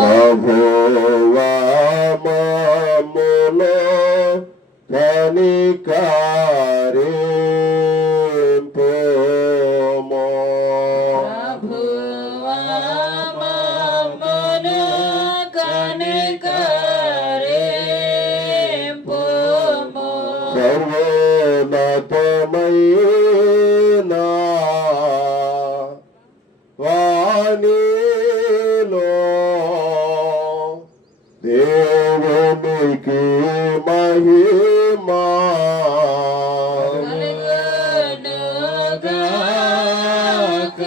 ప్రభువా మమ్మును కనికరింపుము. ప్రభువా మమ్మును కనికరింపుము. సర్వోన్నతమైన వాణిలో దేవునికి మహిమా కలుగునుగాక.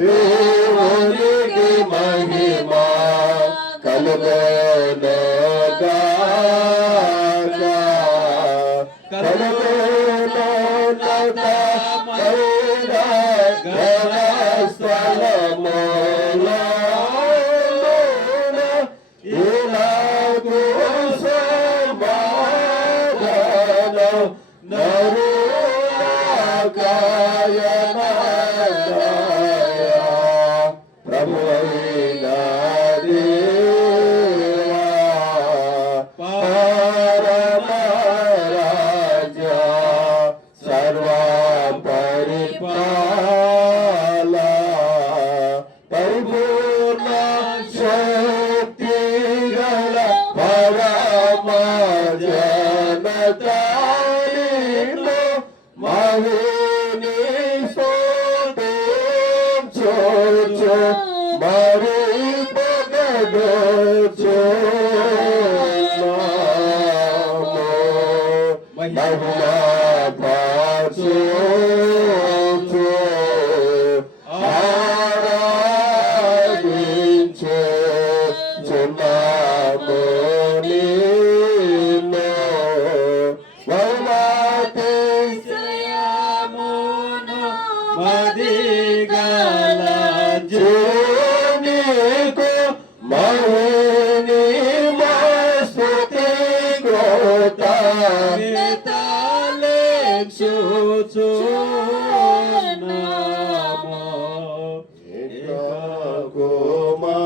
దేవునికి మహిమా కలుగునుగాక. కలుగునున్నతమైన ఘనస్థలములోన ఇలాగు సమాధానం నరులకాయనదయ. ప్రభువైన దేవా పరమరాజా సర్వ పరిపాల పరిపూర్ణ శక్తి గల పరమ జనతానిలో మహిని స్తుతించుచు మరి పొగడుచున్నాము. మహిమా పరచుచు ఆరాధించుచున్నాము నిన్ను. జయమును మదిగల నీకు మహిని స్తుతి గ్రోత జీవితాలెచ్చుచున్నాము.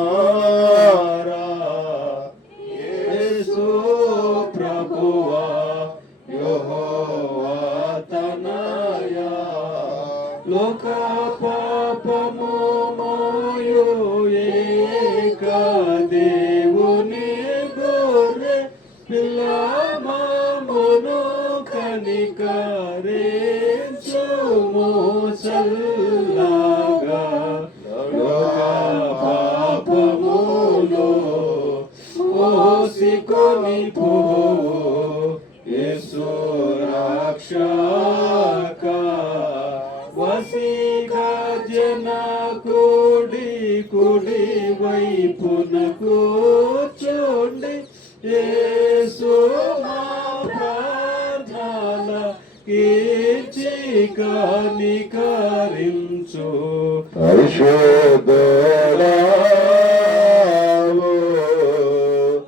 కుమారా యేసు ప్రభువా యెహోవా తనయా లోక పాపము మోయు ఏక దేవుని గొర్రె పిల్ల మమ్మును కనికరించుము చల్లగా. లోక పాపములో మోసికొని పో యేసు రక్షక. వసిగా జన కుడి కుడి వైపున కూర్చుండి యేసు మా ప్రార్థన కీర్చి కనికరించు. పరిశుద్ధుడవు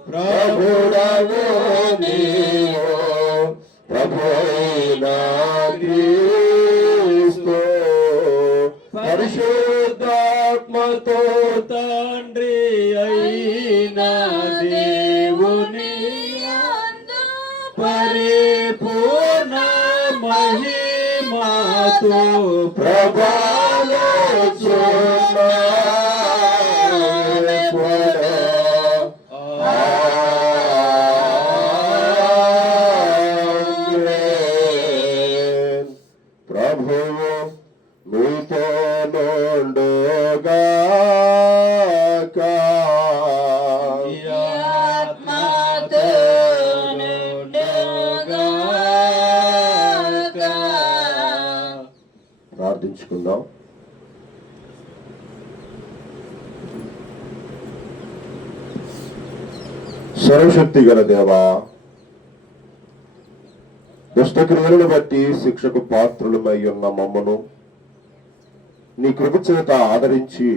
ప్రభుడవు నీవు ప్రభువైన క్రీస్తు పరిశుద్ధాత్మతో తండ్రి అయిన దేవుని యందు పరిపూర్ణ మహిమతో ప్రభువు మీతో నుండుగాక. ప్రార్థించుకుందాం. సర్వశక్తి గల దేవా, దుష్టక్రియలను బట్టి శిక్షకు పాత్రులమై ఉన్న మమ్మను నీ కృప చేత ఆదరించి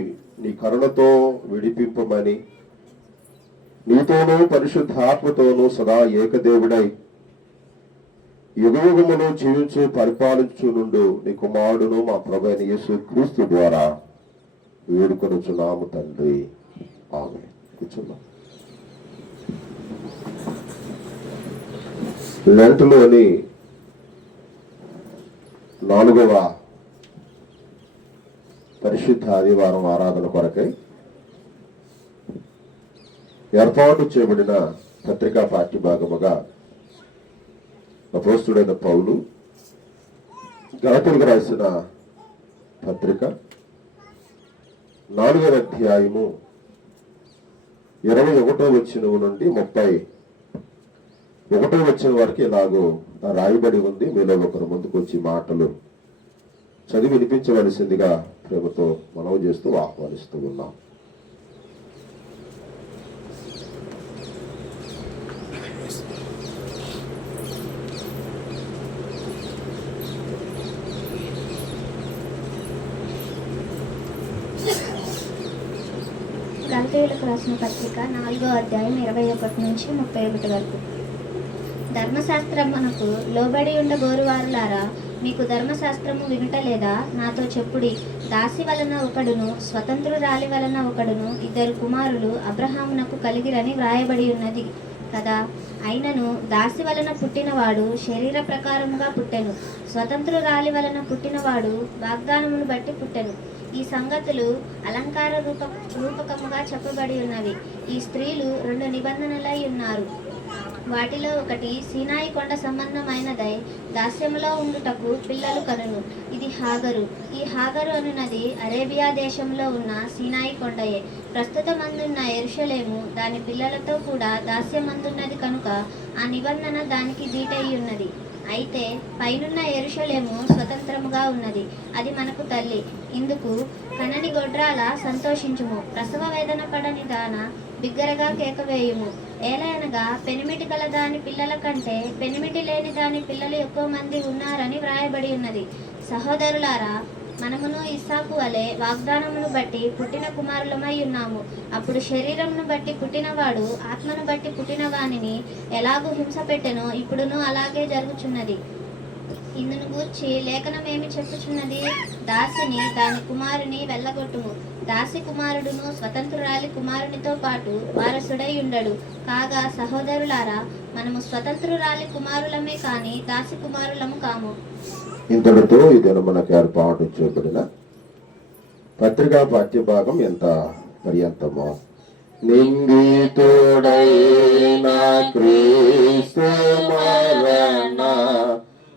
నీ కరుణతో విడిపింపమని నీతోనూ పరిశుద్ధాత్మతోనూ సదా ఏకదేవుడై యుగయుగమును జీవించు పరిపాలించు నుండు నీ కుమారుడును మా ప్రభువైన యేసు క్రీస్తు ద్వారా వేడుకొనుచున్నాము తండ్రి. ఆమె. కూర్చున్నాం. లెంట్లోని 4వ పరిశుద్ధ ఆదివారం ఆరాధన కొరకై ఏర్పాటు చేయబడిన పత్రికా పాఠ్యభాగముగా అపోస్తుడైన పౌలు గలతీయులకు రాసిన పత్రిక 4వ అధ్యాయము 21వ వచనం నుండి 31వ వచనం వరకు ఇలాగో రాయబడి ఉంది. మీలో ఒకరు ముందుకు వచ్చి మాటలు చదివి వినిపించవలసిందిగా ప్రేమతో మనవి చేస్తూ ఆహ్వానిస్తూ ఉన్నాం. గలతీయులకు రాసిన పత్రిక 4వ అధ్యాయం 21 నుంచి 31 వరకు. ధర్మశాస్త్రమునకు లోబడి ఉండ గోరువారులారా, మీకు ధర్మశాస్త్రము వినుటలేదా? నాతో చెప్పుడి. దాసి వలన ఒకడును స్వతంత్రురాలి వలన ఒకడును 2 కుమారులు అబ్రహామునకు కలిగిరని వ్రాయబడి ఉన్నది కదా. అయినను దాసి వలన పుట్టినవాడు శరీర ప్రకారముగా పుట్టెను, స్వతంత్రురాలి వలన పుట్టినవాడు వాగ్దానమును బట్టి పుట్టెను. ఈ సంగతులు అలంకార రూపకముగా చెప్పబడి ఉన్నవి. ఈ స్త్రీలు 2 నిబంధనలై ఉన్నారు. వాటిలో ఒకటి సీనాయి కొండ సంబంధమైనదై దాస్యములో ఉండుటకు పిల్లలు కనును. ఇది హాగరు. ఈ హాగరు అనున్నది అరేబియా దేశంలో ఉన్న సీనాయి కొండయే. ప్రస్తుతమందున్న యెరూషలేము దాని పిల్లలతో కూడా దాస్యమందున్నది కనుక ఆ నిబంధన దానికి దీటయి ఉన్నది. అయితే పైనున్న యెరూషలేము స్వతంత్రముగా ఉన్నది, అది మనకు తల్లి. ఇందుకు కనని గొడ్రాల సంతోషించుము, ప్రసవ వేదన పడని దాన బిగ్గరగా కేకవేయుము. ఏలయనగా పెనిమిటి గల దాని పిల్లల కంటే పెనిమిటి లేని దాని పిల్లలు ఎక్కువ మంది ఉన్నారని వ్రాయబడి ఉన్నది. సహోదరులారా, మనమును ఇస్సాకు వలె వాగ్దానమును బట్టి పుట్టిన కుమారులమై ఉన్నాము. అప్పుడు శరీరమును బట్టి పుట్టినవాడు ఆత్మను బట్టి పుట్టిన వానిని ఎలాగూ హింస పెట్టెనో ఇప్పుడును అలాగే జరుగుచున్నది. ఇందును గూర్చి లేఖనమేమి చెప్పుచున్నది? దాసిని దాని కుమారుని వెళ్ళగొట్టుము. దాసి కుమారుడును స్వతంత్రురాలి కుమారునితో పాటు వారసుడై ఉండడు. కాగా సహోదరులారా, మనము స్వతంత్రురాలి కుమారులమే కాని దాసి కుమారులము కాము. ఇంతటితో ఇదేనా మనకు ఏర్పాటు చేయబడిన పత్రికా పాఠ్యభాగం ఎంత పర్యంతమో. నిందితుడైన క్రీస్తు మరణ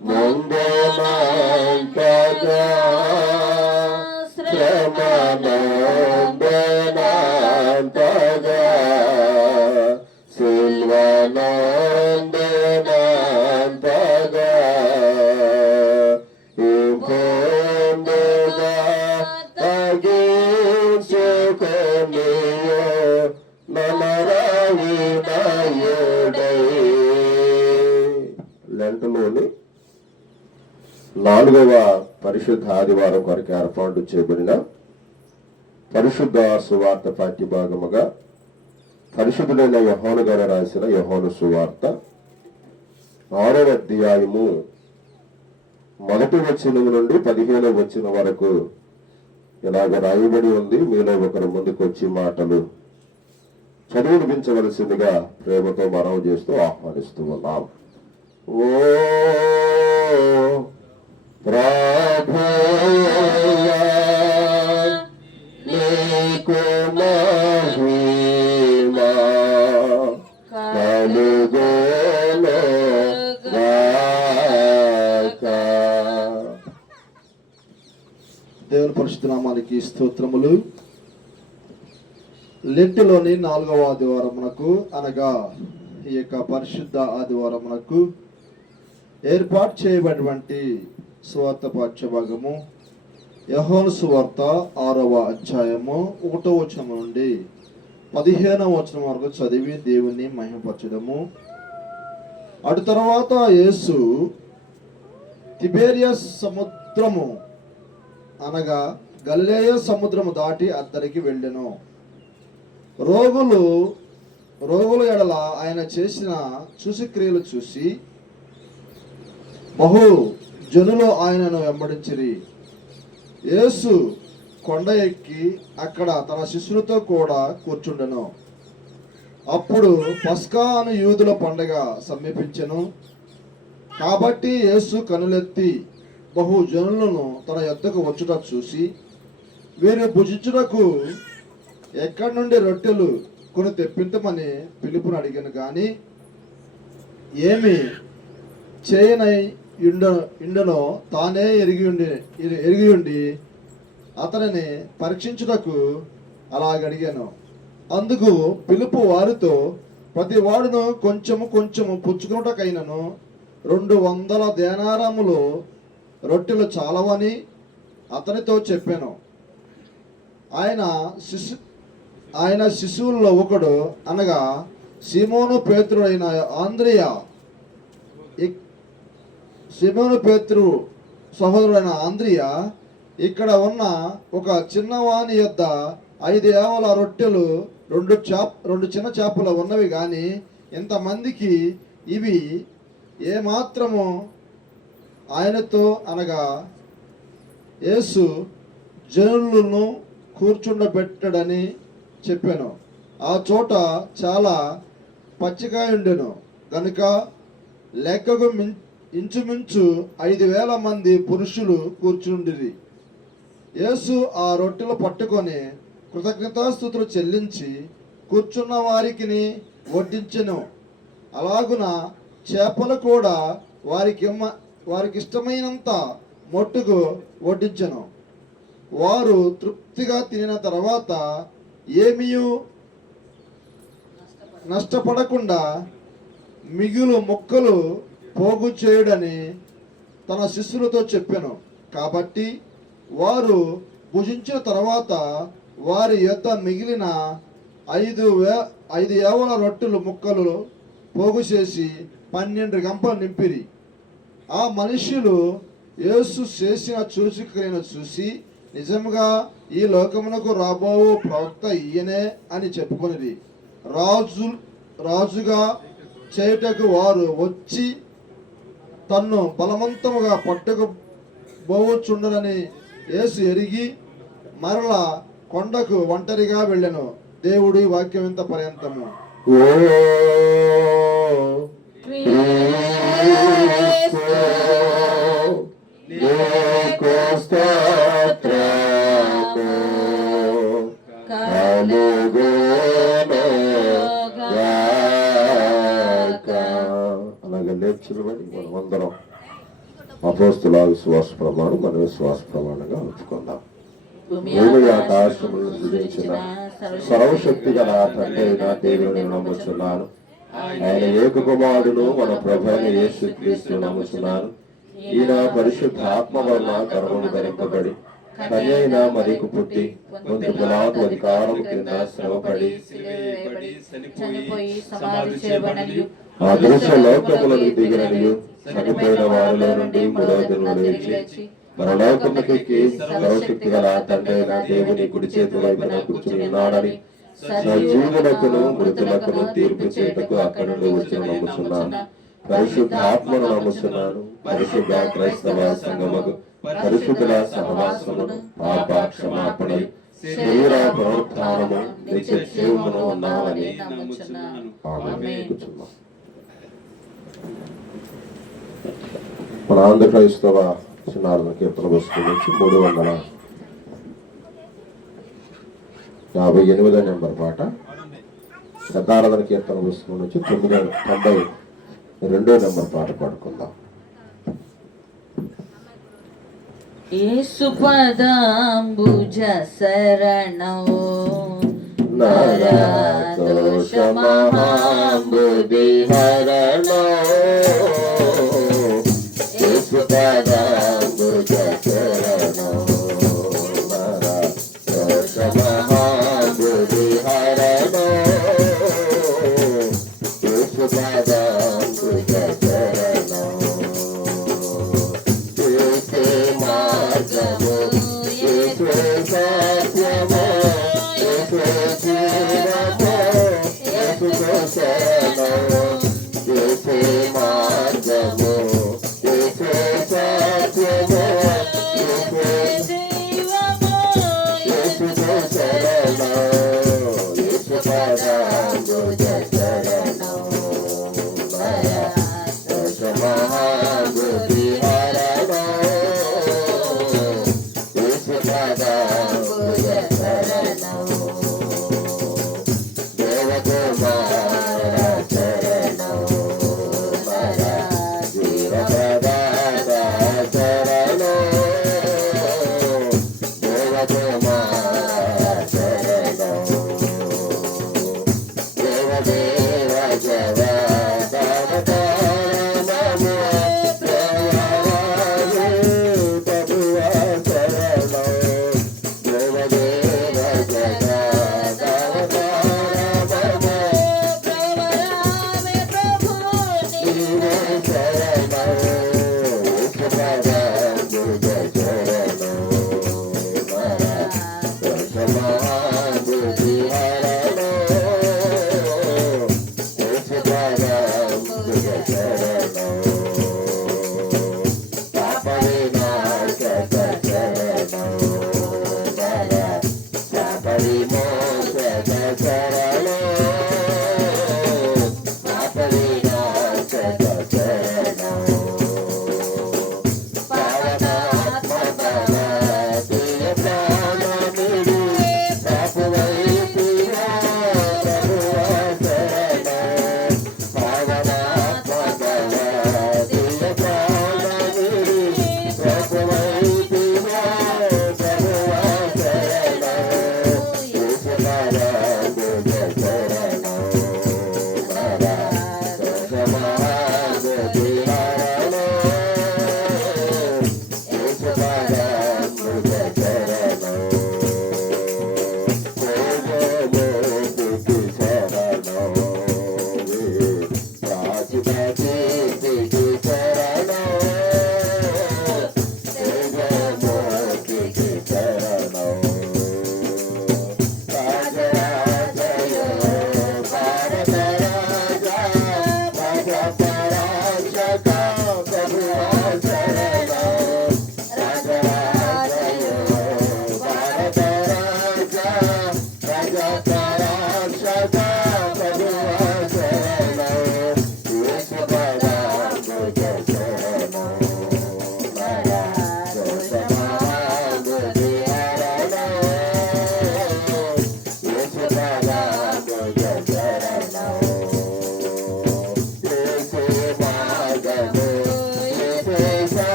ముందునంతగా శ్రమనందనంతగా సిల్వనందనంతగా లెంటలోని 4వ పరిశుద్ధ ఆదివారం కొరకు ఏర్పాటు చేయబడిన పరిశుద్ధ సువార్త పాఠ్యభాగముగా పరిశుద్ధుడైన యోహాను గారు రాసిన యోహాను సువార్త 6వ అధ్యాయము 1వ వచనం నుండి 15వ వచనం వరకు ఇలాగ రాయబడి ఉంది. మీలో ఒకరు ముందుకు వచ్చి మాటలు చదివినిపించవలసిందిగా ప్రేమతో మనవి చేస్తూ ఆహ్వానిస్తూ ఉన్నాం. ఓ ప్రభువా, నీకు మహిమ కలుగును గాక. దేవుని పరిశుద్ధ నామానికి స్తోత్రములు. లెంటులోని 4వ ఆదివారమునకు అనగా ఈ యొక్క పరిశుద్ధ ఆదివారమునకు ఏర్పాటు చేయబడినటువంటి సువార్త పాఠ్యభాగము యోహాను సువార్త 6వ అధ్యాయము 1వ వచనం నుండి 15వ వచనం వరకు చదివి దేవుణ్ణి మహిమపరచడము. అటు తర్వాత యేసు తిబేరియస్ సముద్రము అనగా గలిలయ సముద్రము దాటి అద్దరికి వెళ్ళెను. రోగుల ఎడల ఆయన చేసిన సూచక్రియలు చూసి బహు జనులు ఆయనను వెంబడించిరి. యేసు కొండ ఎక్కి అక్కడ తన శిష్యులతో కూడా కూర్చుండెను. అప్పుడు పస్కా అను యూదుల పండగ సమీపించెను. కాబట్టి యేసు కనులెత్తి బహు జనులను తన యొద్దకు వచ్చుట చూసి, వీరు భుజించుటకు ఎక్కడి నుండి రొట్టెలు కొని తెప్పించమని పిలుపుని అడిగాను. కానీ ఏమి చేయనై ఇండనో తానే ఎరిగి ఉండి అతనిని పరీక్షించుటకు అలాగడిగాను. అందుకు పిలుపు వారితో, ప్రతి వాడును కొంచెము పుచ్చుకున్నటకైనను 200 దేనారములు రొట్టెలు చాలవని అతనితో చెప్పాను. ఆయన శిశువుల్లో ఒకడు, అనగా సీమోను పేతురుడైన సహోదరుడైన ఆంద్రియ ఇక్కడ ఉన్న ఒక చిన్నవాని యొద్ద 5 ఏవల రొట్టెలు 2 చిన్న చేపలు ఉన్నవి, కానీ ఇంతమందికి ఇవి ఏమాత్రము ఆయనతో, అనగా యేసు జనులను కూర్చుండబెట్టడని చెప్పాను. ఆ చోట చాలా పచ్చిగా ఉండెను గనుక లెక్కకు ఇంచుమించు 5,000 మంది పురుషులు కూర్చుండిరి. యేసు ఆ రొట్టెలు పట్టుకొని కృతజ్ఞతాస్తుతులు చెల్లించి కూర్చున్న వారికి వడ్డించెను. అలాగున చేపలు కూడా వారికి ఇష్టమైనంత మొట్టుకు వడ్డించెను. వారు తృప్తిగా తినిన తర్వాత ఏమీ నష్టపడకుండా మిగులు ముక్కలు పోగు చేయుడని తన శిష్యులతో చెప్పాను. కాబట్టి వారు భుజించిన తర్వాత వారి యొద్ద మిగిలిన 5 ఏవల రొట్టెలు ముక్కలు పోగు చేసి 12 గంపలు నింపిరి. ఆ మనుష్యులు యేసు చేసిన సూచక్రియను చూసి, నిజంగా ఈ లోకమునకు రాబోవు ప్రవక్త ఈయనే అని చెప్పుకొనిది. రాజుగా చేయుటకు వారు వచ్చి తన్ను బలవంతముగా పట్టుకుపోవచ్చుండరని యేసు ఎరిగి మరలా కొండకు ఒంటరిగా వెళ్ళెను. దేవుడి వాక్యం ఇంత పర్యంతము. అలాగే నేర్చుకుని మనమందరం అపోస్తుల విశ్వాస ప్రమాణం మన విశ్వాస ప్రమాణంగా ఉంచుకుందాం. భూమి ఆకాశములను సృజించిన సర్వశక్తి గల తండ్రి అయిన దేవుని నమ్ముచున్నాను. ఆయన ఏకకుమారుడును మన ప్రభు అయిన యేసుక్రీస్తు నమ్ముచున్నాను. ఈయన పరిశుద్ధ ఆత్మ వలన గర్భము ధరింపబడి కన్య అయిన మరియకు పుట్టి కొంత పిలాతు అధికారము కింద శ్రమపడి ఆ దృశ్య లోకములకు దిగిననియు చనిపోయిన వారిలో నుండి 3వ దినమున లేచి మరణలోకములకెక్కి సర్వశక్తి గల తండ్రి అయిన దేవుని కుడి చేతి వైపున కూర్చుని ఉన్నాడని సజీవులకును మృతులకును తీర్పు చేయుటకు అక్కడి నుండి వచ్చిన నమ్ముచున్నాను. పరిశుద్ధ ఆత్మను నమ్ముచున్నాను. పరిశుద్ధ క్రైస్తవ సంఘముకు పరిశుద్ధుల సహవాసమును పాప క్షమాపణ శరీర పునరుత్థానము నిత్య జీవమును ఉన్నామని నమ్ముచున్నాను. ఆమేన్. మన ఆంధ్ర క్రైస్తవ చిన్నారుల కీర్తన పుస్తకం నుంచి 358వ నెంబర్ పాట, శతారాధన కీర్తన పుస్తకం నుంచి 992వ నెంబర్ పాట పాడుకుందాం. యేసు పదాంబుజ శరణో నరదోష మహాంబుధి హరణో యేసు పదాంబుజ శరణో నరదోష మహాంబుధి హరణో యేసు పదాంబుజ శరణో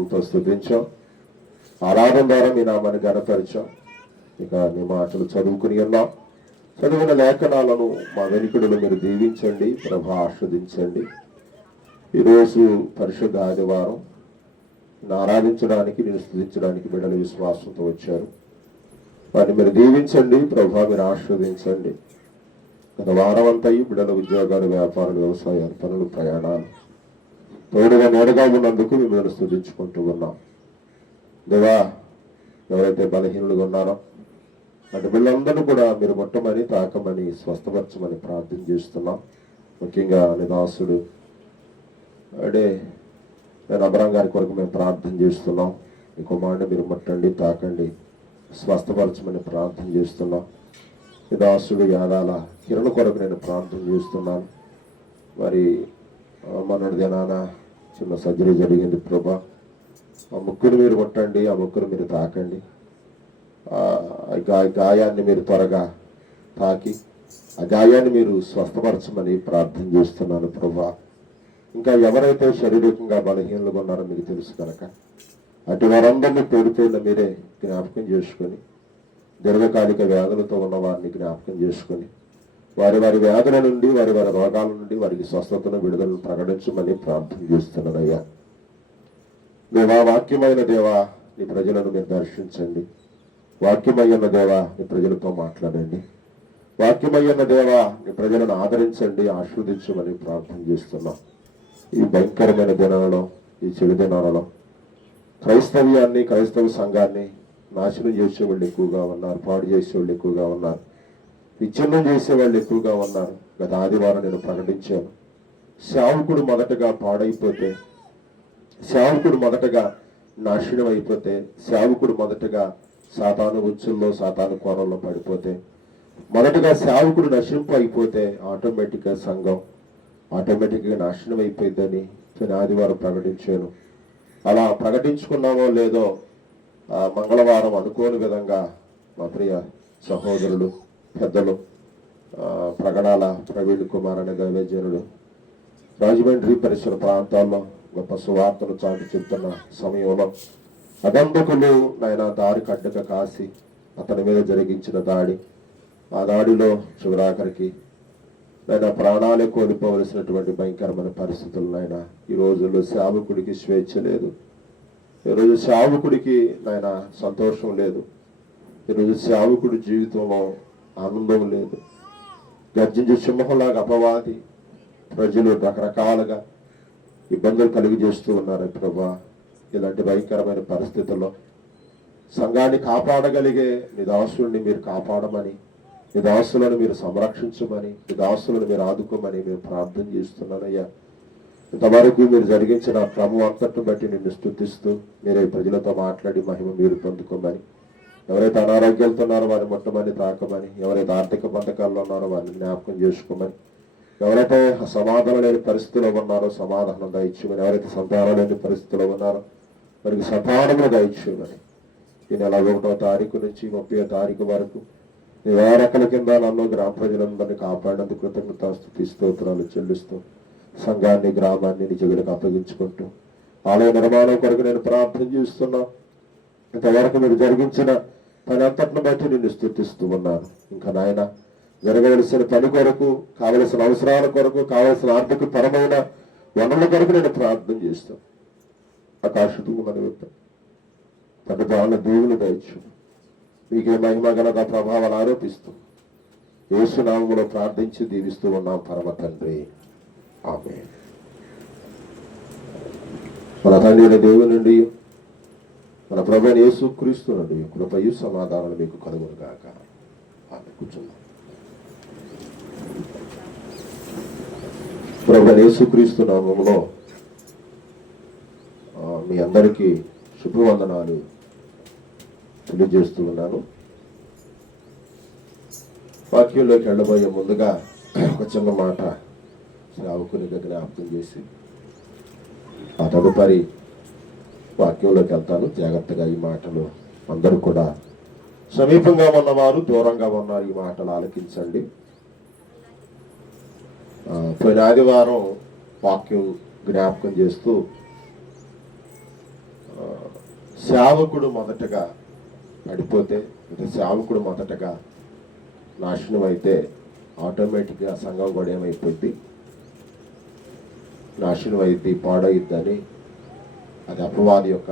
పాటలతో స్తుతించాం, ఆరాధన ద్వారా మీ నామాన్ని గణపరిచాం. ఇక నీ మాటలు చదువుకుని ఉన్నాం. చదివిన లేఖనాలను మా వెనుకడులు మీరు దీవించండి ప్రభా, ఆస్వాదించండి. ఈరోజు పరిశుద్ధ ఆదివారం, నిన్ను ఆరాధించడానికి, నేను స్తుతించడానికి బిడ్డలు విశ్వాసంతో వచ్చారు. వారిని మీరు దీవించండి ప్రభా, మీరు ఆస్వాదించండి. గత వారం అంతా ఈ బిడ్డల ఉద్యోగాలు, వ్యాపారాలు, వ్యవసాయాలు, పనులు, ప్రయాణాలు తోడుగా నేడుగా ఉన్నందుకు మిమ్మల్ని స్తుతించుకుంటూ ఉన్నాం. దేవా, ఎవరైతే బలహీనులుగా ఉన్నారో అటు బిడ్డలందరూ కూడా మీరు ముట్టమని, తాకమని, స్వస్థపరచమని ప్రార్థన చేస్తున్నాం. ముఖ్యంగా నిదాసుడు అడే నేను అబ్రాం గారి కొరకు మేము ప్రార్థన చేస్తున్నాం. ఈ కుమారుని మీరు ముట్టండి, తాకండి, స్వస్థపరచమని ప్రార్థన చేస్తున్నాం. నిదాసుడు యాదాల కిరణ కొరకు నేను ప్రార్థన చేస్తున్నాను. మరి మొన్నటి దినాన చిన్న సర్జరీ జరిగింది ప్రభా. ఆ ముక్కును మీరు ముట్టండి, ఆ ముక్కును మీరు తాకండి. గాయాన్ని మీరు త్వరగా తాకి ఆ గాయాన్ని మీరు స్వస్థపరచమని ప్రార్థన చేస్తున్నాను ప్రభా. ఇంకా ఎవరైతే శారీరకంగా బలహీనలుగా ఉన్నారో మీకు తెలుసు కనుక అటు వారందరినీ పేరుపైన మీరే జ్ఞాపకం చేసుకొని, దీర్ఘకాలిక వ్యాధులతో ఉన్న వారిని జ్ఞాపకం చేసుకొని, వారి వారి వ్యాధుల నుండి, వారి వారి రోగాల నుండి వారికి స్వస్థతను, విడుదలను ప్రకటించమని ప్రార్థన చేస్తున్నానయ్యా. దేవా, వాక్యమైన దేవా, నీ ప్రజలను మీరు దర్శించండి. వాక్యమయ్యన్న దేవా, నీ ప్రజలతో మాట్లాడండి. వాక్యమయ్యన్న దేవా, నీ ప్రజలను ఆదరించండి, ఆస్వాదించమని ప్రార్థన చేస్తున్నాం. ఈ భయంకరమైన దినాలలో, ఈ చెడు దినాలలో క్రైస్తవ్యాన్ని, క్రైస్తవ సంఘాన్ని నాశనం చేసేవాళ్ళు ఎక్కువగా ఉన్నారు, పాడు చేసేవాళ్ళు ఎక్కువగా ఉన్నారు, విచ్ఛిన్నం చేసేవాళ్ళు ఎక్కువగా ఉన్నారు. గత ఆదివారం నేను ప్రకటించాను, సేవకుడు మొదటగా పాడైపోతే, సేవకుడు మొదటగా నాశనం అయిపోతే, సేవకుడు మొదటగా సాతాను ఉచ్చుల్లో, సాతాను కోరల్లో పడిపోతే, మొదటగా సేవకుడు నశింపు అయిపోతే ఆటోమేటిక్గా సంఘం ఆటోమేటిక్గా నాశనం అయిపోయిందని నేను ఆదివారం ప్రకటించాను. అలా ప్రకటించుకున్నామో లేదో మంగళవారం అనుకోని విధంగా మా ప్రియ సహోదరులు, పెద్దలు, ప్రగడాల ప్రవీణ్ కుమార్ అనే దైవజనుడు రాజమండ్రి పరిసర ప్రాంతాల్లో గొప్ప సువార్తను చాటి చెప్తున్న సమయంలో అదంతకులు నాయన దారి కడ్డక కాసి అతని మీద జరిగించిన దాడి, ఆ దాడిలో చివరాఖరికి నాయన ప్రాణాలే కోల్పోవలసినటువంటి భయంకరమైన పరిస్థితులు నాయన. ఈ రోజుల్లో సేవకుడికి స్వేచ్ఛ లేదు. ఈరోజు సేవకుడికి నాయన సంతోషం లేదు. ఈరోజు సేవకుడి జీవితంలో ఆనందం లేదు. గర్జించే సింహంలాగా అపవాది ప్రజలు రకరకాలుగా ఇబ్బందులు కలిగి చేస్తూ ఉన్నారు ప్రభా. ఇలాంటి భయంకరమైన పరిస్థితుల్లో సంఘాన్ని కాపాడగలిగే నిదాసుల్ని మీరు కాపాడమని, నిదాసులను మీరు సంరక్షించమని, నిదాసులను మీరు ఆదుకోమని మేము ప్రార్థన చేస్తున్నానయ్యా. ఇంతవరకు మీరు జరిగించిన క్రమం అంతటిని బట్టి నిన్ను స్తుతిస్తూ మీరే ప్రజలతో మాట్లాడి మహిమ మీరు పొందుకోమని, ఎవరైతే అనారోగ్యాలతో ఉన్నారో వారిని ముట్టమని, తాకమని, ఎవరైతే ఆర్థిక బంధకాల్లో ఉన్నారో వారిని జ్ఞాపకం చేసుకోమని, ఎవరైతే సమాధానం లేని పరిస్థితిలో ఉన్నారో సమాధానం దయచేయమని, ఎవరైతే సంతానం లేని పరిస్థితిలో ఉన్నారో వారికి సంతానము దయచేయమని, ఈ నెల 1వ తారీఖు నుంచి 30వ తారీఖు వరకు నీ వేరకల కింద నన్ను గ్రామ ప్రజలందరినీ కాపాడినందుకు కృతజ్ఞతాస్తుతి స్తోత్రాలు చెల్లిస్తూ సంఘాన్ని, గ్రామాన్ని నీ చేతులకు అప్పగించుకుంటూ ఆలయ నిర్మాణం కొరకు నేను ప్రార్థన చేస్తున్నా. ఇంతవరకు మీరు జరిగించిన పని అంతటిని బట్టి నిన్ను స్తుతిస్తూ ఉన్నాను. ఇంకా నాయన జరగవలసిన పని కొరకు, కావలసిన అవసరాల కొరకు, కావలసిన ఆర్థిక పరమైన వనరుల కొరకు నేను ప్రార్థన చేస్తాను. ఆకాశము మన పెద్ద బాల దేవుని దయచు మీకే మహిమ ఘనత ప్రభావాలు ఆరోపిస్తూ యేసు నామములో ప్రార్థించి దీవిస్తూ ఉన్నాం పరమ తండ్రి, ఆమేన్. మన తండ్రి అయిన దేవుని నుండి, మన ప్రభువైన యేసుక్రీస్తు నుండి కృపయు సమాధానాలు మీకు కలుగును గాక. ఆమేన్. కూర్చున్నాం. ప్రభువైన యేసుక్రీస్తు నామములో మీ అందరికీ శుభవందనాలు తెలియజేస్తూ ఉన్నాను. వాక్యంలోకి వెళ్ళబోయే ముందుగా ఒక చిన్న మాట శ్రావకునిగా జ్ఞాపకం చేసి ఆ తదుపరి వాక్యంలోకి వెళ్తాను. జాగ్రత్తగా ఈ మాటలు అందరూ కూడా సమీపంగా ఉన్నవారు, దూరంగా ఉన్నారు, ఈ మాటలు ఆలకించండి. పోయిన ఆదివారం వాక్యం జ్ఞాపకం చేస్తూ సేవకుడు మొదటగా పడిపోతే, సేవకుడు మొదటగా నాశనం అయితే ఆటోమేటిక్గా సంఘం కూడా ఏమైపోద్ది, నాశనం అయింది, పాడయిద్దని, అది అపవాది యొక్క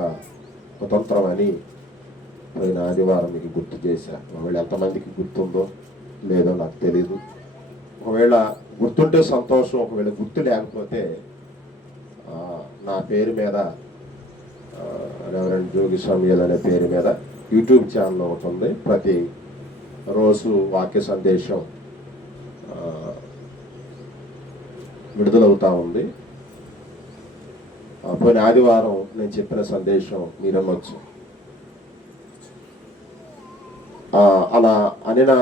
కుతంత్రం అని పోయిన ఆదివారం మీకు గుర్తు చేశా. ఒకవేళ ఎంతమందికి గుర్తుందో లేదో నాకు తెలీదు. ఒకవేళ గుర్తుంటే సంతోషం, ఒకవేళ గుర్తు లేకపోతే నా పేరు మీద రెవరెండ్ జోగి సమయల్ అనే పేరు మీద యూట్యూబ్ ఛానల్ ఒకటి ఉంది. ప్రతి రోజు వాక్య సందేశం విడుదలవుతూ ఉంది. పోయిన ఆదివారం నేను చెప్పిన సందేశం మీరమ్మొచ్చు. అలా అనిన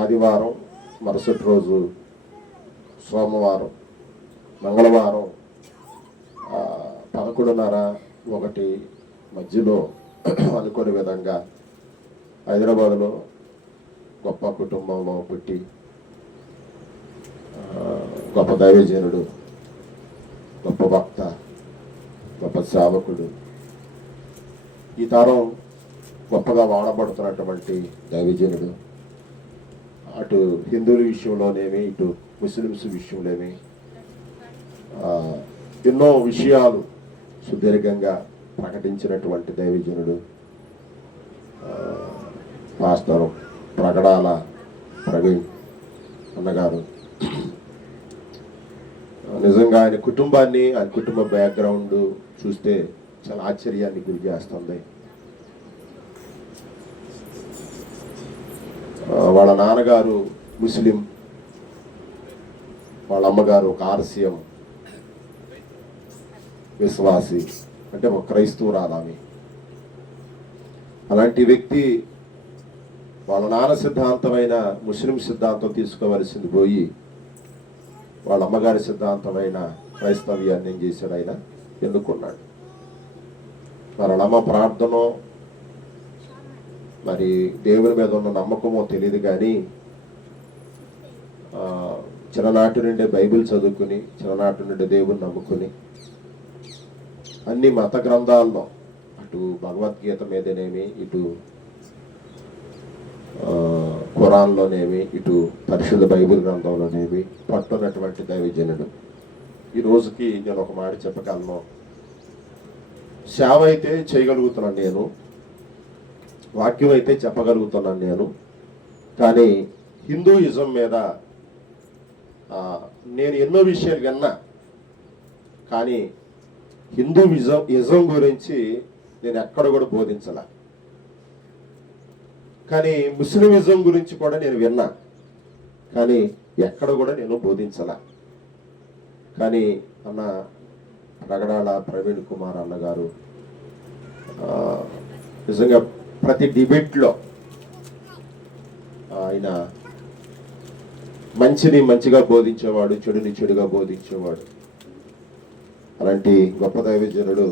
ఆదివారం మరుసటి రోజు సోమవారం, మంగళవారం 11:30 మధ్యలో అనుకునే విధంగా హైదరాబాదులో గొప్ప కుటుంబంలో పుట్టి గొప్ప దైవజనుడు, గొప్ప భక్త, గొప్ప సేవకుడు, ఈ తరం గొప్పగా వాడబడుతున్నటువంటి దైవజనుడు, అటు హిందువుల విషయంలోనేమి ఇటు ముస్లిమ్స్ విషయంలోనేమి ఎన్నో విషయాలు సుదీర్ఘంగా ప్రకటించినటువంటి దైవజనుడు పాస్టర్ ప్రగడాల ప్రవీణ్ అన్నగారు. నిజంగా ఆయన కుటుంబాన్ని, ఆయన కుటుంబ బ్యాక్గ్రౌండ్ చూస్తే చాలా ఆశ్చర్యాన్ని గురి చేస్తుంది. వాళ్ళ నాన్నగారు ముస్లిం, వాళ్ళ అమ్మగారు ఒక ఆర్సీఎం విశ్వాసి, అంటే ఒక క్రైస్తవురాలామి. అలాంటి వ్యక్తి వాళ్ళ నాన్న సిద్ధాంతమైన ముస్లిం సిద్ధాంతం తీసుకోవలసింది పోయి వాళ్ళ అమ్మగారి సిద్ధాంతమైన క్రైస్తవ్యాన్ని ఏం చేశాడు, ఆయన ఎన్నుకున్నాడు. వాళ్ళ అమ్మ ప్రార్థనో మరి దేవుని మీద ఉన్న నమ్మకమో తెలియదు, కానీ చిన్ననాటి నుండి బైబిల్ చదువుకుని, చిన్ననాటి నుండి దేవుని నమ్ముకుని అన్ని మత గ్రంథాల్లో, అటు భగవద్గీత మీదనేమి, ఇటు ఖురాన్లోనేమి, ఇటు పరిశుద్ధ బైబిల్ గ్రంథంలోనేమి పట్టున్నటువంటి దైవజనుడు. ఈ రోజుకి నేను ఒక మాట చెప్పగలను, సేవ అయితే చేయగలుగుతున్నాను నేను, వాక్యం అయితే చెప్పగలుగుతున్నాను నేను, కానీ హిందూయిజం మీద నేను ఎన్నో విషయాలు విన్నా, కానీ హిందూయిజం గురించి నేను ఎక్కడ కూడా బోధించలా. కానీ ముస్లిమిజం గురించి కూడా నేను విన్నా, కానీ ఎక్కడ కూడా నేను బోధించలా. కానీ అన్న ప్రగడాల ప్రవీణ్ కుమార్ అన్నగారు నిజంగా ప్రతి డిబేట్లో ఆయన మంచిని మంచిగా బోధించేవాడు, చెడుని చెడుగా బోధించేవాడు. అలాంటి గొప్ప దైవజనుడు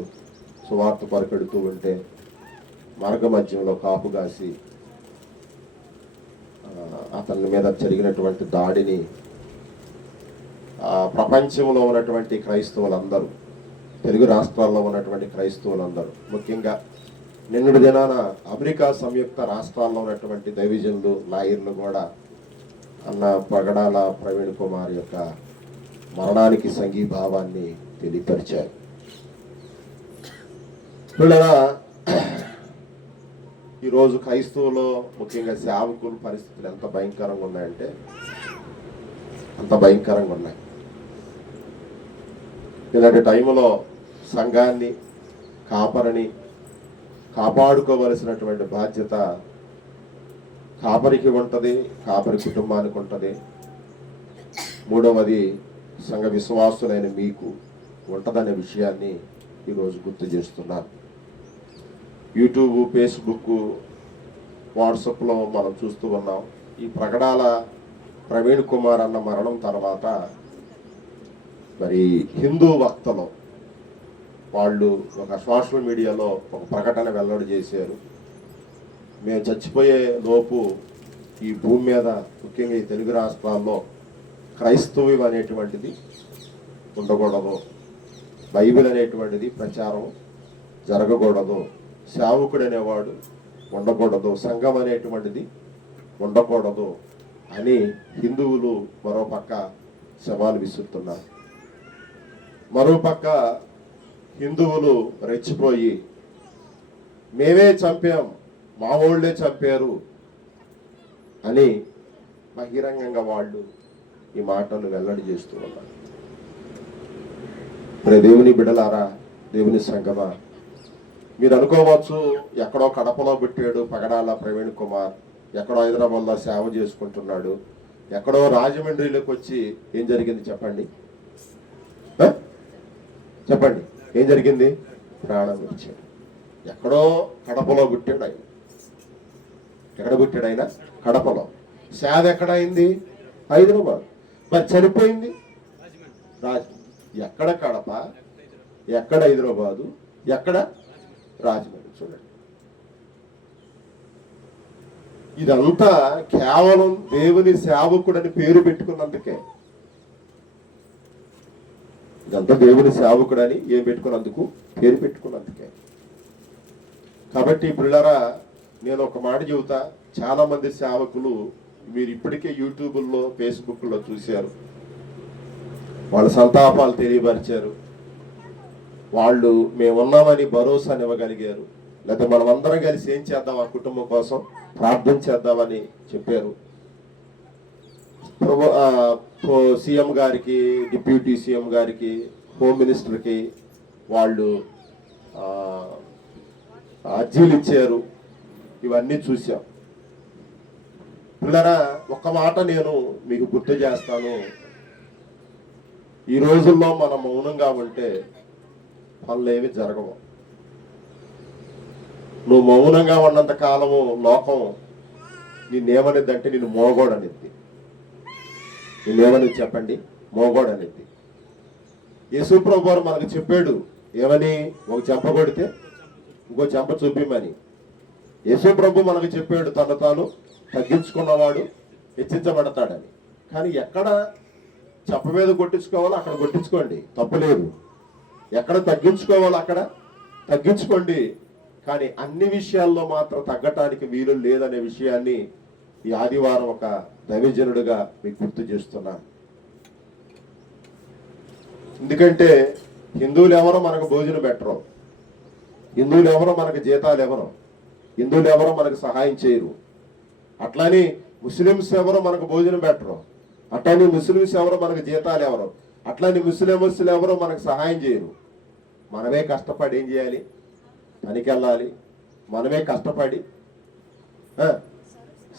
సువార్త పరకెడుతూ ఉంటే మార్గ మధ్యంలో కాపు కాసి అతని మీద జరిగినటువంటి దాడిని ప్రపంచంలో ఉన్నటువంటి క్రైస్తవులందరూ, తెలుగు రాష్ట్రాల్లో ఉన్నటువంటి క్రైస్తవులందరూ, ముఖ్యంగా నిన్నటి దినాన అమెరికా సంయుక్త రాష్ట్రాల్లో ఉన్నటువంటి దైవజనులు, లాయర్లు కూడా అన్న పగడాల ప్రవీణ్ కుమార్ యొక్క మరణానికి సంఘీభావాన్ని తెలియపరిచారు. పిల్లరా, ఈరోజు క్రైస్తవులో ముఖ్యంగా సేవకుల పరిస్థితులు ఎంత భయంకరంగా ఉన్నాయంటే అంత భయంకరంగా ఉన్నాయి. ఇలాంటి టైంలో సంఘాన్ని, కాపరిని కాపాడుకోవలసినటువంటి బాధ్యత కాపరికి ఉంటుంది, కాపరి కుటుంబానికి ఉంటుంది. మూడవది సంఘ విశ్వాసులైన మీకు ఉంటుందనే విషయాన్ని ఈరోజు గుర్తు చేస్తున్నాను. యూట్యూబ్, ఫేస్బుక్, వాట్సాప్లో మనం చూస్తూ ఉన్నాం. ఈ ప్రగడాల ప్రవీణ్ కుమార్ అన్న మరణం తర్వాత మరి హిందూ వక్తలు వాళ్ళు ఒక సోషల్ మీడియాలో ఒక ప్రకటన వెల్లడి చేశారు. మేము చచ్చిపోయే లోపు ఈ భూమి మీద, ముఖ్యంగా ఈ తెలుగు రాష్ట్రాల్లో క్రైస్తవ్యం అనేటువంటిది ఉండకూడదు, బైబిల్ అనేటువంటిది ప్రచారం జరగకూడదు, సేవకుడు అనేవాడు ఉండకూడదు, సంఘం అనేటువంటిది ఉండకూడదు అని హిందువులు మరోపక్క సవాలు విసురుతున్నారు. మరోపక్క హిందువులు రెచ్చిపోయి మేమే చంపాం, మా వాళ్ళే చంపారు అని బహిరంగంగా వాళ్ళు ఈ మాటలు వెల్లడి చేస్తూ ఉన్నారు. మరి దేవుని బిడ్డలారా, దేవుని సంగమా, మీరు అనుకోవచ్చు ఎక్కడో కడపలో పెట్టాడు పగడాల ప్రవీణ్ కుమార్, ఎక్కడో హైదరాబాద్లో సేవ చేసుకుంటున్నాడు, ఎక్కడో రాజమండ్రిలోకి వచ్చి ఏం జరిగింది చెప్పండి, చెప్పండి ఏం జరిగింది? ప్రాణం ఇచ్చాడు. ఎక్కడో కడపలో పుట్టాడు ఆయన. ఎక్కడ పుట్టాడు ఆయన? కడపలో. సేవ ఎక్కడ అయింది? హైదరాబాద్. మరి చనిపోయింది రాజమండ్రి. ఎక్కడ కడప, ఎక్కడ హైదరాబాదు, ఎక్కడ రాజమండ్రి? చూడండి, ఇదంతా కేవలం దేవుని సేవకుడని పేరు పెట్టుకున్నందుకే. ఇదంతా దేవుని సేవకుడని ఏం పెట్టుకున్నందుకు? పేరు పెట్టుకున్నందుకే. కాబట్టి పిల్లరా, నేను ఒక మాట చెబుతా, చాలా మంది సేవకులు మీరు ఇప్పటికే యూట్యూబ్లో ఫేస్బుక్లో చూశారు, వాళ్ళ సంతాపాలు తెలియపరిచారు, వాళ్ళు మేమున్నామని భరోసాని ఇవ్వగలిగారు, లేకపోతే మనం అందరం కలిసి ఏం చేద్దాం ఆ కుటుంబం కోసం ప్రార్థన చేద్దామని చెప్పారు. సీఎం గారికి, డిప్యూటీ సీఎం గారికి, హోమ్ మినిస్టర్కి వాళ్ళు అర్జీలు ఇచ్చారు. ఇవన్నీ చూసాం. పిల్లరా, ఒక్క మాట నేను మీకు గుర్తు చేస్తాను. ఈ రోజుల్లో మనం మౌనంగా ఉంటే పనులు ఏమి జరగవు. నువ్వు మౌనంగా ఉన్నంత కాలము లోకం నిన్నేమనిద్ది అంటే నిన్ను మోగోడనిద్ది. నిన్నేమని చెప్పండి? మోగోడనిద్ది. యేసు ప్రభువు వారు మనకు చెప్పాడు ఏమని? ఒక చెంప కొడితే ఇంకో చెంప చూపిమని. యేసు ప్రభు మనకు చెప్పాడు తను తాను తగ్గించుకున్నవాడు హెచ్చించబడతాడని. కానీ ఎక్కడ చెంప మీద కొట్టించుకోవాలో అక్కడ కొట్టించుకోండి, తప్పులేదు. ఎక్కడ తగ్గించుకోవాలో అక్కడ తగ్గించుకోండి. కానీ అన్ని విషయాల్లో మాత్రం తగ్గటానికి వీలు లేదనే విషయాన్ని ఈ ఆదివారం ఒక దైవజనుడిగా మీకు గుర్తు చేస్తున్నాను. ఎందుకంటే హిందువులు ఎవరో మనకు భోజనం పెట్టరు, హిందువులు ఎవరో మనకు జీతాలు ఎవరో, హిందువులు ఎవరో మనకు సహాయం చేయరు. అట్లని ముస్లిమ్స్ ఎవరో మనకు భోజనం పెట్టరు, అట్లని ముస్లిమ్స్ ఎవరో మనకు జీతాలు ఎవరో, అట్లని ముస్లిమ్స్ ఎవరో మనకు సహాయం చేయరు. మనమే కష్టపడి ఏం చేయాలి? పనికి వెళ్ళాలి. మనమే కష్టపడి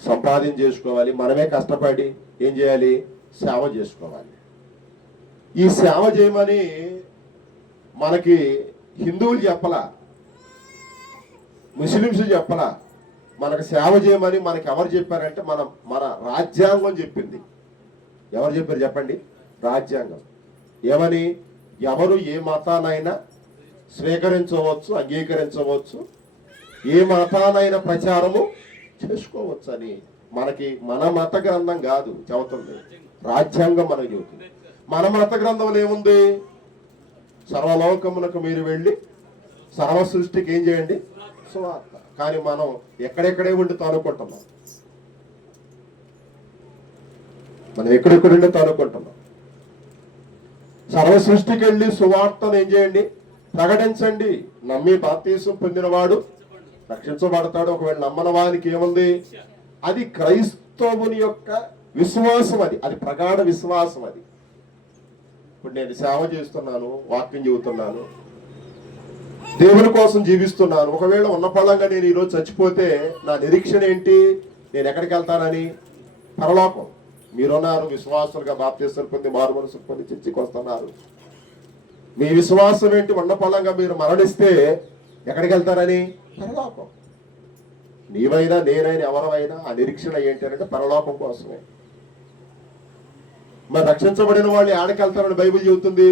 సంపాదన చేసుకోవాలి. మనమే కష్టపడి ఏం చేయాలి? సేవ చేసుకోవాలి. ఈ సేవ చేయమని మనకి హిందువులు చెప్పలా, ముస్లిమ్స్ చెప్పలా. మనకు సేవ చేయమని మనకి ఎవరు చెప్పారంటే మన రాజ్యాంగం చెప్పింది. ఎవరు చెప్పారు చెప్పండి? రాజ్యాంగం. ఏమని? ఎవరు ఏ మతానైనా స్వీకరించవచ్చు, అంగీకరించవచ్చు, ఏ మతానైనా ప్రచారము చేసుకోవచ్చు అని మనకి మన మత గ్రంథం కాదు చెబుతుంది, రాజ్యాంగం మనకు చెబుతుంది. మన మత గ్రంథంలో ఏముంది? సర్వలోకమునకు మీరు వెళ్ళి సర్వ సృష్టికి ఏం చేయండి? సువార్త. కానీ మనం ఎక్కడెక్కడే ఉండి తానుకుంటున్నాం, మనం ఎక్కడెక్కడుండి తానుకుంటున్నాం. సర్వ సృష్టికి వెళ్ళి సువార్తను ఏం చేయండి? ప్రకటించండి. నమ్మి బాప్తీసం పొందినవాడు రక్షించబడతాడు. ఒకవేళ నమ్మని వానికి ఏముంది? అది క్రైస్తవుని యొక్క విశ్వాసం. అది ప్రగాఢ విశ్వాసం. అది ఇప్పుడు నేను సేవ చేస్తున్నాను, వాక్యం చెబుతున్నాను, దేవుని కోసం జీవిస్తున్నాను. ఒకవేళ ఉన్న ఫలంగా నేను ఈరోజు చచ్చిపోతే నా నిరీక్షణ ఏంటి? నేను ఎక్కడికి వెళ్తానని? పరలోకం. మీరున్నారు విశ్వాసులుగా, బాప్తీసం పొంది మారు మనసు పొంది చర్చికి వస్తున్నారు. మీ విశ్వాసం ఏంటి? ఉన్న ఫలంగా మీరు మరణిస్తే ఎక్కడికి వెళ్తారని? పరలోకం. నీవైనా నేనైనా ఎవరైనా ఆ నిరీక్షణ ఏంటి అంటే పరలోకం కోసమే. మరి రక్షించబడిన వాళ్ళు ఎక్కడికి వెళ్తారని బైబిల్ చెబుతుంది?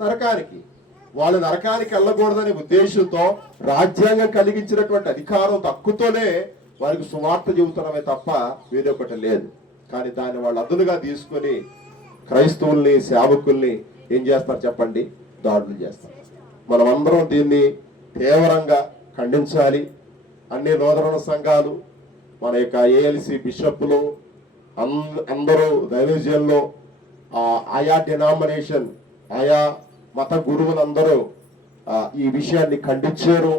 నరకానికి. వాళ్ళు నరకానికి వెళ్ళకూడదనే ఉద్దేశంతో రాజ్యాంగం కలిగించినటువంటి అధికారం తక్కువతోనే వారికి సువార్త చెబుతున్నామే తప్ప వేరొకటి లేదు. కానీ దాన్ని వాళ్ళు అదునుగా తీసుకొని క్రైస్తవుల్ని, సేవకుల్ని ఏం చేస్తారు చెప్పండి? దాడులు చేస్తారు. మనం అందరం దీన్ని తీవ్రంగా ఖండించాలి. అన్ని నూతన సంఘాలు, మన యొక్క ఏఎల్సి బిషప్లు అందరూ దైవజనులు, ఆయా డినామినేషన్, ఆయా మత గురువులందరూ ఈ విషయాన్ని ఖండించారు.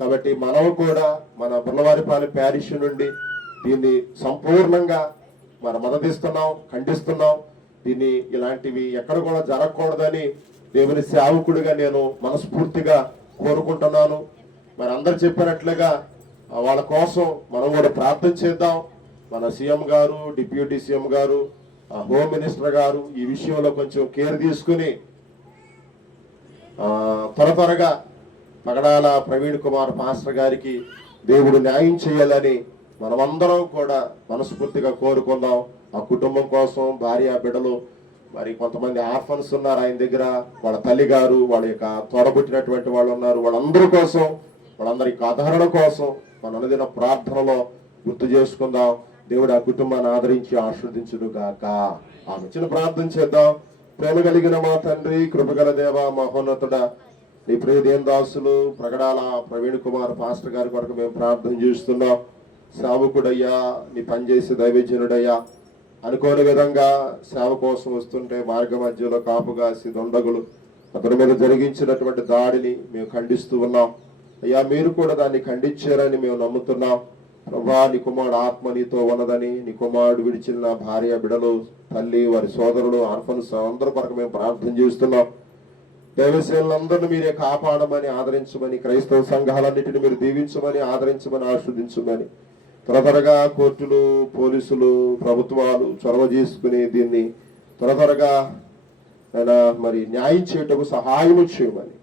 కాబట్టి మనం కూడా మన బుర్లవారిపాలెం ప్యారిష్ నుండి దీన్ని సంపూర్ణంగా మద్దతిస్తున్నాం, ఖండిస్తున్నాం. దీన్ని ఇలాంటివి ఎక్కడ కూడా జరగకూడదని దేవుని సేవకుడిగా నేను మనస్ఫూర్తిగా కోరుకుంటున్నాను. మరి అందరు చెప్పినట్లుగా వాళ్ళ కోసం మనం కూడా ప్రార్థన చేద్దాం. మన సీఎం గారు, డిప్యూటీ సీఎం గారు, హోమ్ మినిస్టర్ గారు ఈ విషయంలో కొంచెం కేర్ తీసుకుని త్వరగా పగడాల ప్రవీణ్ కుమార్ మాస్టర్ గారికి దేవుడు న్యాయం చేయాలని మనమందరం కూడా మనస్ఫూర్తిగా కోరుకుందాం. ఆ కుటుంబం కోసం, భార్య బిడ్డలు, మరి కొంతమంది ఆర్ఫన్స్ ఉన్నారు ఆయన దగ్గర, వాళ్ళ తల్లి గారు, వాళ్ళ యొక్క తోడబుట్టినటువంటి వాళ్ళు ఉన్నారు. వాళ్ళందరి కోసం, వాళ్ళందరికి ఆదరణ కోసం మన అనుదిన ప్రార్థనలో గుర్తు చేసుకుందాం. దేవుడు ఆ కుటుంబాన్ని ఆదరించి ఆశీర్వదించును గాక. ఆమె చిన్న ప్రార్థన చేద్దాం. ప్రేమ కలిగిన మా తండ్రి, కృపగల దేవ, మహోన్నతుడ, నీ ప్రియదేం దాసులు ప్రగడాల ప్రవీణ్ కుమార్ పాస్టర్ గారి కొరకు మేము ప్రార్థన చేస్తున్నాం. సేవకుడయ్యా, నీ పనిచేసే దైవజనుడయ్యా, అనుకోని విధంగా సేవ కోసం వస్తుంటే మార్గ మధ్యలో కాపుగాసి దొండగులు అతని మీద జరిగించినటువంటి దాడిని మేము ఖండిస్తూ ఉన్నాం. అయ్యా, మీరు కూడా దాన్ని ఖండించారని మేము నమ్ముతున్నాం. ప్రభా, నీ కుమారుడు ఆత్మ నీతో ఉన్నదని, నీ కుమారుడు విడిచిన భార్య బిడలు, తల్లి, వారి సోదరులు, ఆర్ఫన్స్ అందరి కొరకు మేము ప్రార్థన చేస్తున్నాం. దైవసేనులందరినీ మీరే కాపాడమని, ఆదరించమని, క్రైస్తవ సంఘాలన్నింటినీ మీరు దీవించమని, ఆదరించమని, ఆస్వాదించమని, త్వరగా కోర్టులు, పోలీసులు, ప్రభుత్వాలు చొరవ చేసుకుని దీన్ని త్వరగా మరి న్యాయం చేయటకు సహాయము చేయమని,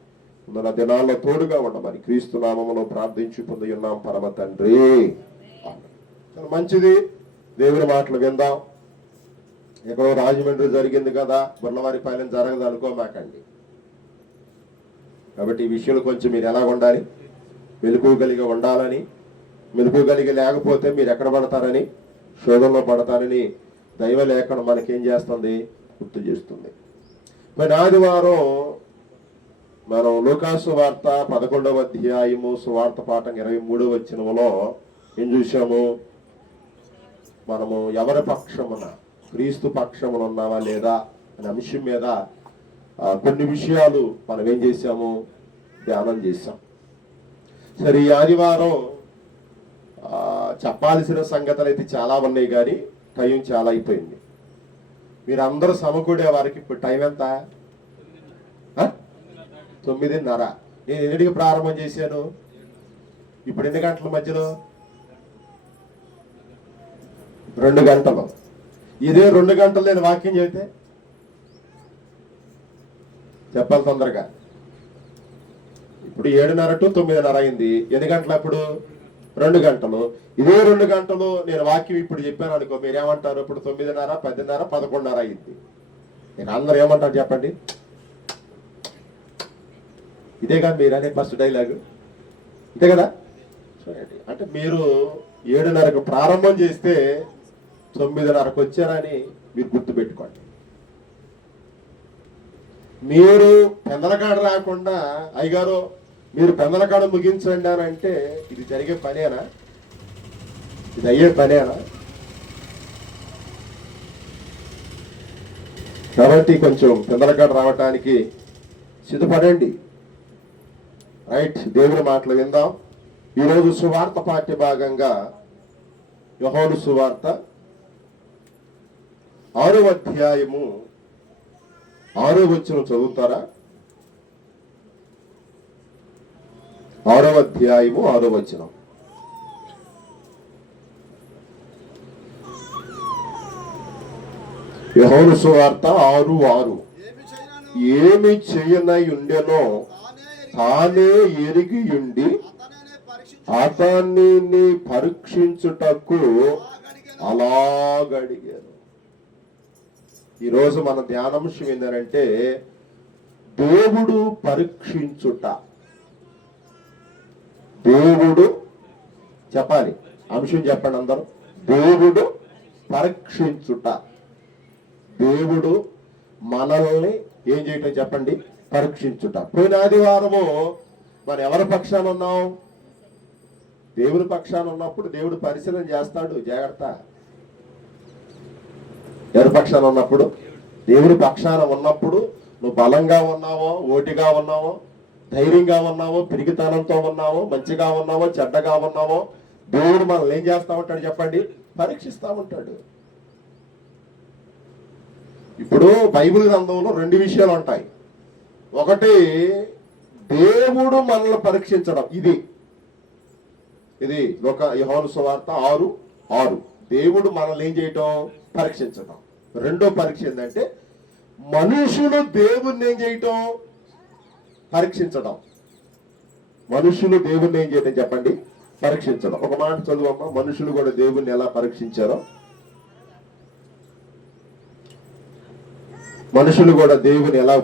మన దినాల్లో తోడుగా ఉండమని క్రీస్తు నామములో ప్రార్థించి పొంది ఉన్నాం పరమ తండ్రి. మంచిది, దేవుని మాటలు విందాం. ఎక్కడో రాజమండ్రి జరిగింది కదా, బుర్లవారిపాలెం జరగదు అనుకోమాకండి. కాబట్టి ఈ విషయంలో కొంచెం మీరు ఎలా ఉండాలి, మెలకువగలిగి ఉండాలని, మెలకువగలిగి లేకపోతే మీరు ఎక్కడ పడతారని, శోధనలో పడతారని దైవ లేఖనం మనకేం చేస్తుంది, గుర్తు చేస్తుంది. మరి ఆదివారం మనం లూకాసు వార్త 11వ అధ్యాయము సువార్త పాఠం 23వ వచనములో ఏం చూసాము? మనము ఎవరి పక్షమున, క్రీస్తు పక్షమున ఉన్నావా లేదా అనే అంశం మీద కొన్ని విషయాలు మనం ఏం చేశాము, ధ్యానం చేశాం. సరే, ఈ ఆదివారం చెప్పాల్సిన సంగతులు అయితే చాలా ఉన్నాయి, కానీ టైం చాలా అయిపోయింది. మీరు అందరూ సమకూడే వారికి ఇప్పుడు టైం ఎంత? 9:30. నేను ఎన్నిటికి ప్రారంభం చేశాను? ఇప్పుడు ఎన్ని గంటల మధ్యలో? 2 గంటలు. ఇదే 2 గంటలు నేను వాక్యం చెబితే చెప్పాలి తొందరగా. ఇప్పుడు 7:30 to 9:30 అయింది. ఎన్ని గంటలు అప్పుడు? 2 గంటలు. ఇదే 2 గంటలు నేను వాక్యం ఇప్పుడు చెప్పాను అనుకో, మీరేమంటారు? ఇప్పుడు 9:30, 10:30, 11:30 అయింది. నేను అందరూ ఏమంటారు చెప్పండి? ఇదేగా మీరు అనే ఫస్ట్ డైలాగు, ఇదే కదా. చూడండి, అంటే మీరు 7:30కు ప్రారంభం చేస్తే 9:30కు వచ్చారని మీరు గుర్తుపెట్టుకోండి. మీరు పెందలకాడ రాకుండా, అయ్యగారు మీరు పెందలకాడ ముగించండి అని అంటే ఇది జరిగే పనేనా? ఇది అయ్యే పనేనా? కాబట్టి కొంచెం పెందలకాడ రావటానికి సిద్ధపడండి. రైట్, దేవుని మాటలు విందాం. ఈరోజు సువార్త పాఠ్య భాగంగా యోహాను సువార్త 6వ అధ్యాయము 6వ వచనం చదువుతారా? 6వ అధ్యాయము 6వ వచనం. యోహాను సువార్త 6:6. ఏమి చేయనై ఉండెనో తానే ఎరిగి ఉండి అతనిని పరీక్షించుటకు అలాగడిగాను. ఈరోజు మన ధ్యానాంశం ఏంటంటే దేవుడు పరీక్షించుట. దేవుడు చెప్పాలి, అంశం చెప్పండి అందరూ. దేవుడు పరీక్షించుట. దేవుడు మనల్ని ఏం చేయటం చెప్పండి? పరీక్షించుట. పోయిన ఆదివారము మరి ఎవరి పక్షాన ఉన్నాం? దేవుని పక్షాన ఉన్నప్పుడు దేవుడు పరిశీలన చేస్తాడు. జాగ్రత్త. ఎవరి పక్షాన ఉన్నప్పుడు? దేవుని పక్షాన ఉన్నప్పుడు నువ్వు బలంగా ఉన్నావో, ఓటిగా ఉన్నావో, ధైర్యంగా ఉన్నావో, పిరిగితనంతో ఉన్నావో, మంచిగా ఉన్నావో, చెడ్డగా ఉన్నావో, దేవుడు మనల్ని ఏం చేస్తా ఉంటాడు చెప్పండి? పరీక్షిస్తా ఉంటాడు. ఇప్పుడు బైబిల్ గ్రంథంలో 2 విషయాలు ఉంటాయి. ఒకటి, దేవుడు మనల్ని పరీక్షించడం. ఇది యోహాను సువార్త 6:6. దేవుడు మనల్ని ఏం చేయటం? పరీక్షించడం. రెండో పరీక్ష ఏంటంటే మనుషులు దేవుణ్ణి ఏం చేయటం? పరీక్షించడం. మనుషులు దేవుణ్ణి ఏం చేయటం చెప్పండి? పరీక్షించడం. ఒక మాట చదువమ్మా, మనుషులు కూడా దేవుణ్ణి ఎలా పరీక్షించారో. మనుషులు కూడా దేవుని ఎలా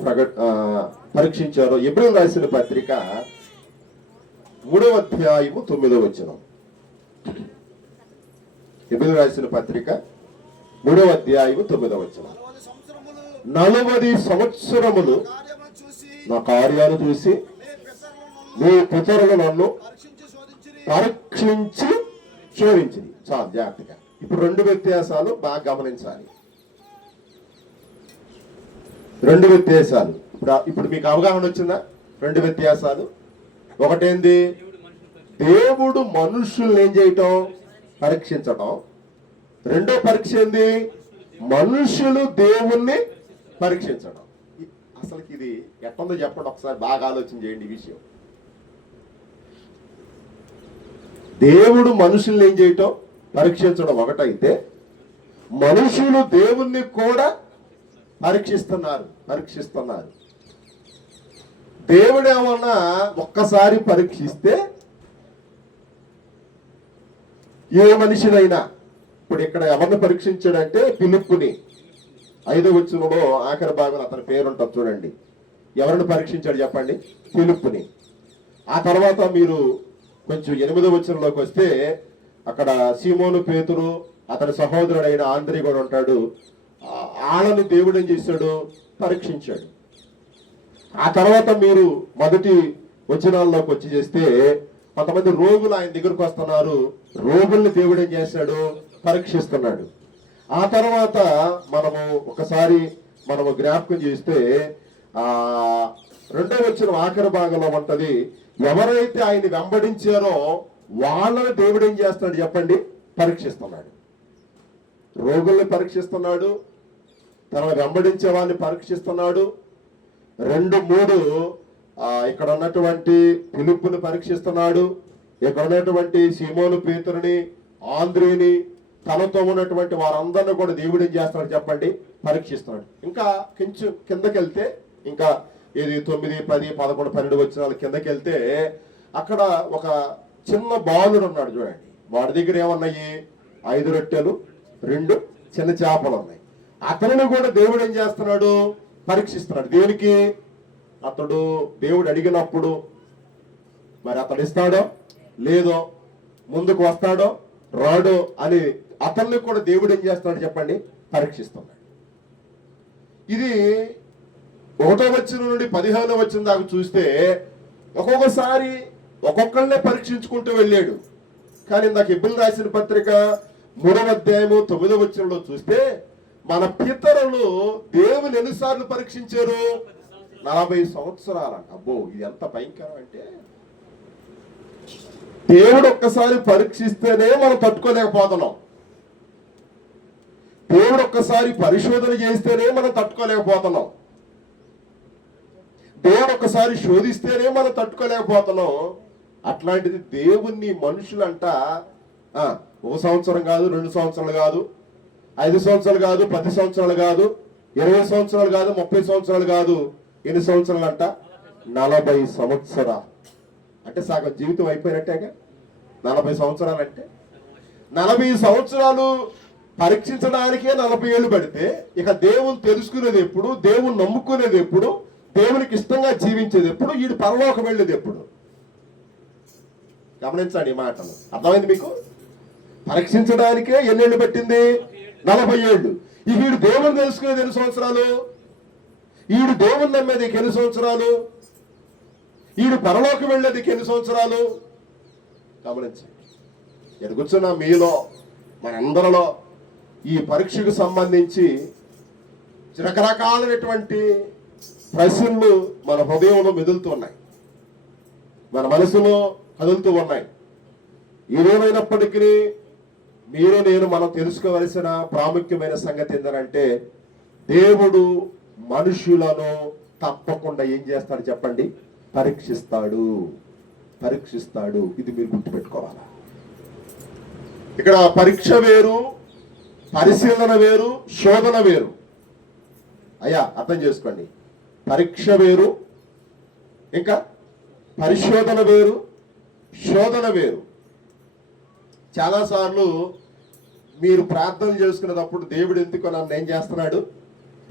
పరీక్షించారో ఎబ్రీయులకు రాసిన పత్రిక 3వ అధ్యాయము 9వ వచనం. ఎబ్రీయులకు రాసిన పత్రిక 3వ అధ్యాయము 9వ వచనం. 40 సంవత్సరములు నా కార్యాలు చూసి నీ పితరులు నన్ను పరీక్షించి శోధించింది. చాలా జాగ్రత్తగా. ఇప్పుడు 2 వ్యత్యాసాలు బాగా గమనించాలి. 2 వ్యత్యాసాలు. ఇప్పుడు మీకు అవగాహన వచ్చిందా? 2 వ్యత్యాసాలు. ఒకటేంది? దేవుడు మనుషుల్ని ఏం చేయటం? పరీక్షించటం. రెండో పరీక్ష ఏంది? మనుషులు దేవుణ్ణి పరీక్షించడం. అసలు ఇది ఎట్టుందో చెప్పండి ఒకసారి, బాగా ఆలోచన చేయండి ఈ విషయం. దేవుడు మనుషుల్ని ఏం చేయటం? పరీక్షించడం ఒకటైతే, మనుషులు దేవుణ్ణి కూడా పరీక్షిస్తున్నారు. దేవుడు ఏమన్నా ఒక్కసారి పరీక్షిస్తే ఏ మనిషినైనా, ఇప్పుడు ఇక్కడ ఎవరిని పరీక్షించాడంటే ఫిలిప్పుని. 5వ వచనంలో ఆఖరి భాగంలో అతని పేరు ఉంటుంది చూడండి. ఎవరిని పరీక్షించాడు చెప్పండి? ఫిలిప్పుని. ఆ తర్వాత మీరు కొంచెం 8వ వచనంలోకి వస్తే అక్కడ సీమోను పేతురు, అతని సహోదరుడైన ఆంద్రీ కూడా ఉంటాడు. వాళ్ళని దేవుడు ఏం చేశాడు? పరీక్షించాడు. ఆ తర్వాత మీరు మొదటి వచనాల్లోకి వచ్చి చేస్తే కొంతమంది రోగులు ఆయన దగ్గరకు వస్తున్నారు. రోగుల్ని దేవుడు ఏం చేశాడు? పరీక్షిస్తున్నాడు. ఆ తర్వాత మనము జ్ఞాపకం చేస్తే 2వ వచనం ఆఖరి భాగంలో ఉంటది, ఎవరైతే ఆయన వెంబడించారో వాళ్ళని దేవుడు ఏం చేస్తాడు చెప్పండి? పరీక్షిస్తున్నాడు. రోగుల్ని పరీక్షిస్తున్నాడు, తర్వాత వెంబడించే వాళ్ళని పరీక్షిస్తున్నాడు. 2-3 ఇక్కడ ఉన్నటువంటి ఫిలిప్పుని పరీక్షిస్తున్నాడు. ఇక్కడ ఉన్నటువంటి సీమోను పేతురుని, ఆంద్రేని, తనతో ఉన్నటువంటి వారందరినీ కూడా దేవుడు ఏం చేస్తున్నాడు చెప్పండి? పరీక్షిస్తున్నాడు. ఇంకా కొంచెం కిందకెళ్తే, ఇంకా 9, 10, 11, 12 వచనాల కిందకెళ్తే అక్కడ ఒక చిన్న బాలుడు ఉన్నాడు చూడండి. వాడి దగ్గర ఏమన్నాయి? 5 రొట్టెలు 2 చిన్న చేపలు ఉన్నాయి. అతనిని కూడా దేవుడు ఏం చేస్తున్నాడు? పరీక్షిస్తున్నాడు. దేనికి? అతడు దేవుడు అడిగినప్పుడు మరి అతడు ఇస్తాడో లేదో, ముందుకు వస్తాడో రాడో అని అతన్ని కూడా దేవుడు ఏం చేస్తున్నాడు చెప్పండి? పరీక్షిస్తున్నాడు. ఇది 1వ వచనం నుండి 15వ వచనం దాకా చూస్తే ఒక్కొక్కసారి ఒక్కొక్కళ్ళనే పరీక్షించుకుంటూ వెళ్ళాడు. కానీ నాకు ఎబ్రీయులకు రాసిన పత్రిక 3వ అధ్యాయము 9వ వచనంలో చూస్తే మన పితరులు దేవుని ఎన్నిసార్లు పరీక్షించారు? 40 సంవత్సరాలు. అబ్బో, ఇది ఎంత భయంకరం అంటే, దేవుడు ఒక్కసారి పరీక్షిస్తేనే మనం తట్టుకోలేకపోతున్నాం. దేవుడు ఒక్కసారి పరిశోధన చేస్తేనే మనం తట్టుకోలేకపోతున్నాం. దేవుడు ఒక్కసారి శోధిస్తేనే మనం తట్టుకోలేకపోతున్నాం. అట్లాంటిది దేవుణ్ణి మనుషులంట 1 సంవత్సరం కాదు, 2 సంవత్సరాలు కాదు, 5 సంవత్సరాలు కాదు, 10 సంవత్సరాలు కాదు, 20 సంవత్సరాలు కాదు, 30 సంవత్సరాలు కాదు. ఎన్ని సంవత్సరాలు అంట? 40 సంవత్సరాలు. అంటే సగం జీవితం అయిపోయినట్టేగా 40 సంవత్సరాలు అంటే. 40 సంవత్సరాలు పరీక్షించడానికే 40 ఏళ్ళు పడితే ఇక దేవుని తెలుసుకునేది ఎప్పుడు? దేవుని నమ్ముకునేది ఎప్పుడు? దేవునికి ఇష్టంగా జీవించేది ఎప్పుడు? వీడు పరలోకం వెళ్ళేది ఎప్పుడు? గమనించండి ఈ మాటలు. అర్థమైంది మీకు? పరీక్షించడానికే ఎన్నేళ్ళు పట్టింది? 40 ఏళ్ళు. ఈ వీడు దేవుని తెలుసుకునేది ఎన్ని సంవత్సరాలు? ఈడు దేవుని నమ్మేది ఎన్ని సంవత్సరాలు? ఈడు పరలోకం వెళ్ళేది ఎన్ని సంవత్సరాలు? గమనించండి. ఇక్కడ కూర్చున్న మీలో మనందరిలో ఈ పరీక్షకు సంబంధించి రకరకాలైనటువంటి ప్రశ్నలు మన హృదయంలో మెదులుతూ ఉన్నాయి, మన మనసులో కదులుతూ ఉన్నాయి. ఏదేమైనప్పటికీ మీరు నేను మనం తెలుసుకోవలసిన ప్రాముఖ్యమైన సంగతి ఏంటంటే, దేవుడు మనుషులను తప్పకుండా ఏం చేస్తాడు చెప్పండి? పరీక్షిస్తాడు. ఇది మీరు గుర్తుపెట్టుకోవాలా. ఇక్కడ పరీక్ష వేరు, పరిశీలన వేరు, శోధన వేరు. అయ్యా అర్థం చేసుకోండి. పరీక్ష వేరు, ఇంకా పరిశోధన వేరు, శోధన వేరు. చాలాసార్లు మీరు ప్రార్థన చేసుకునేటప్పుడు దేవుడు ఎందుకు నన్ను ఏం చేస్తున్నాడు?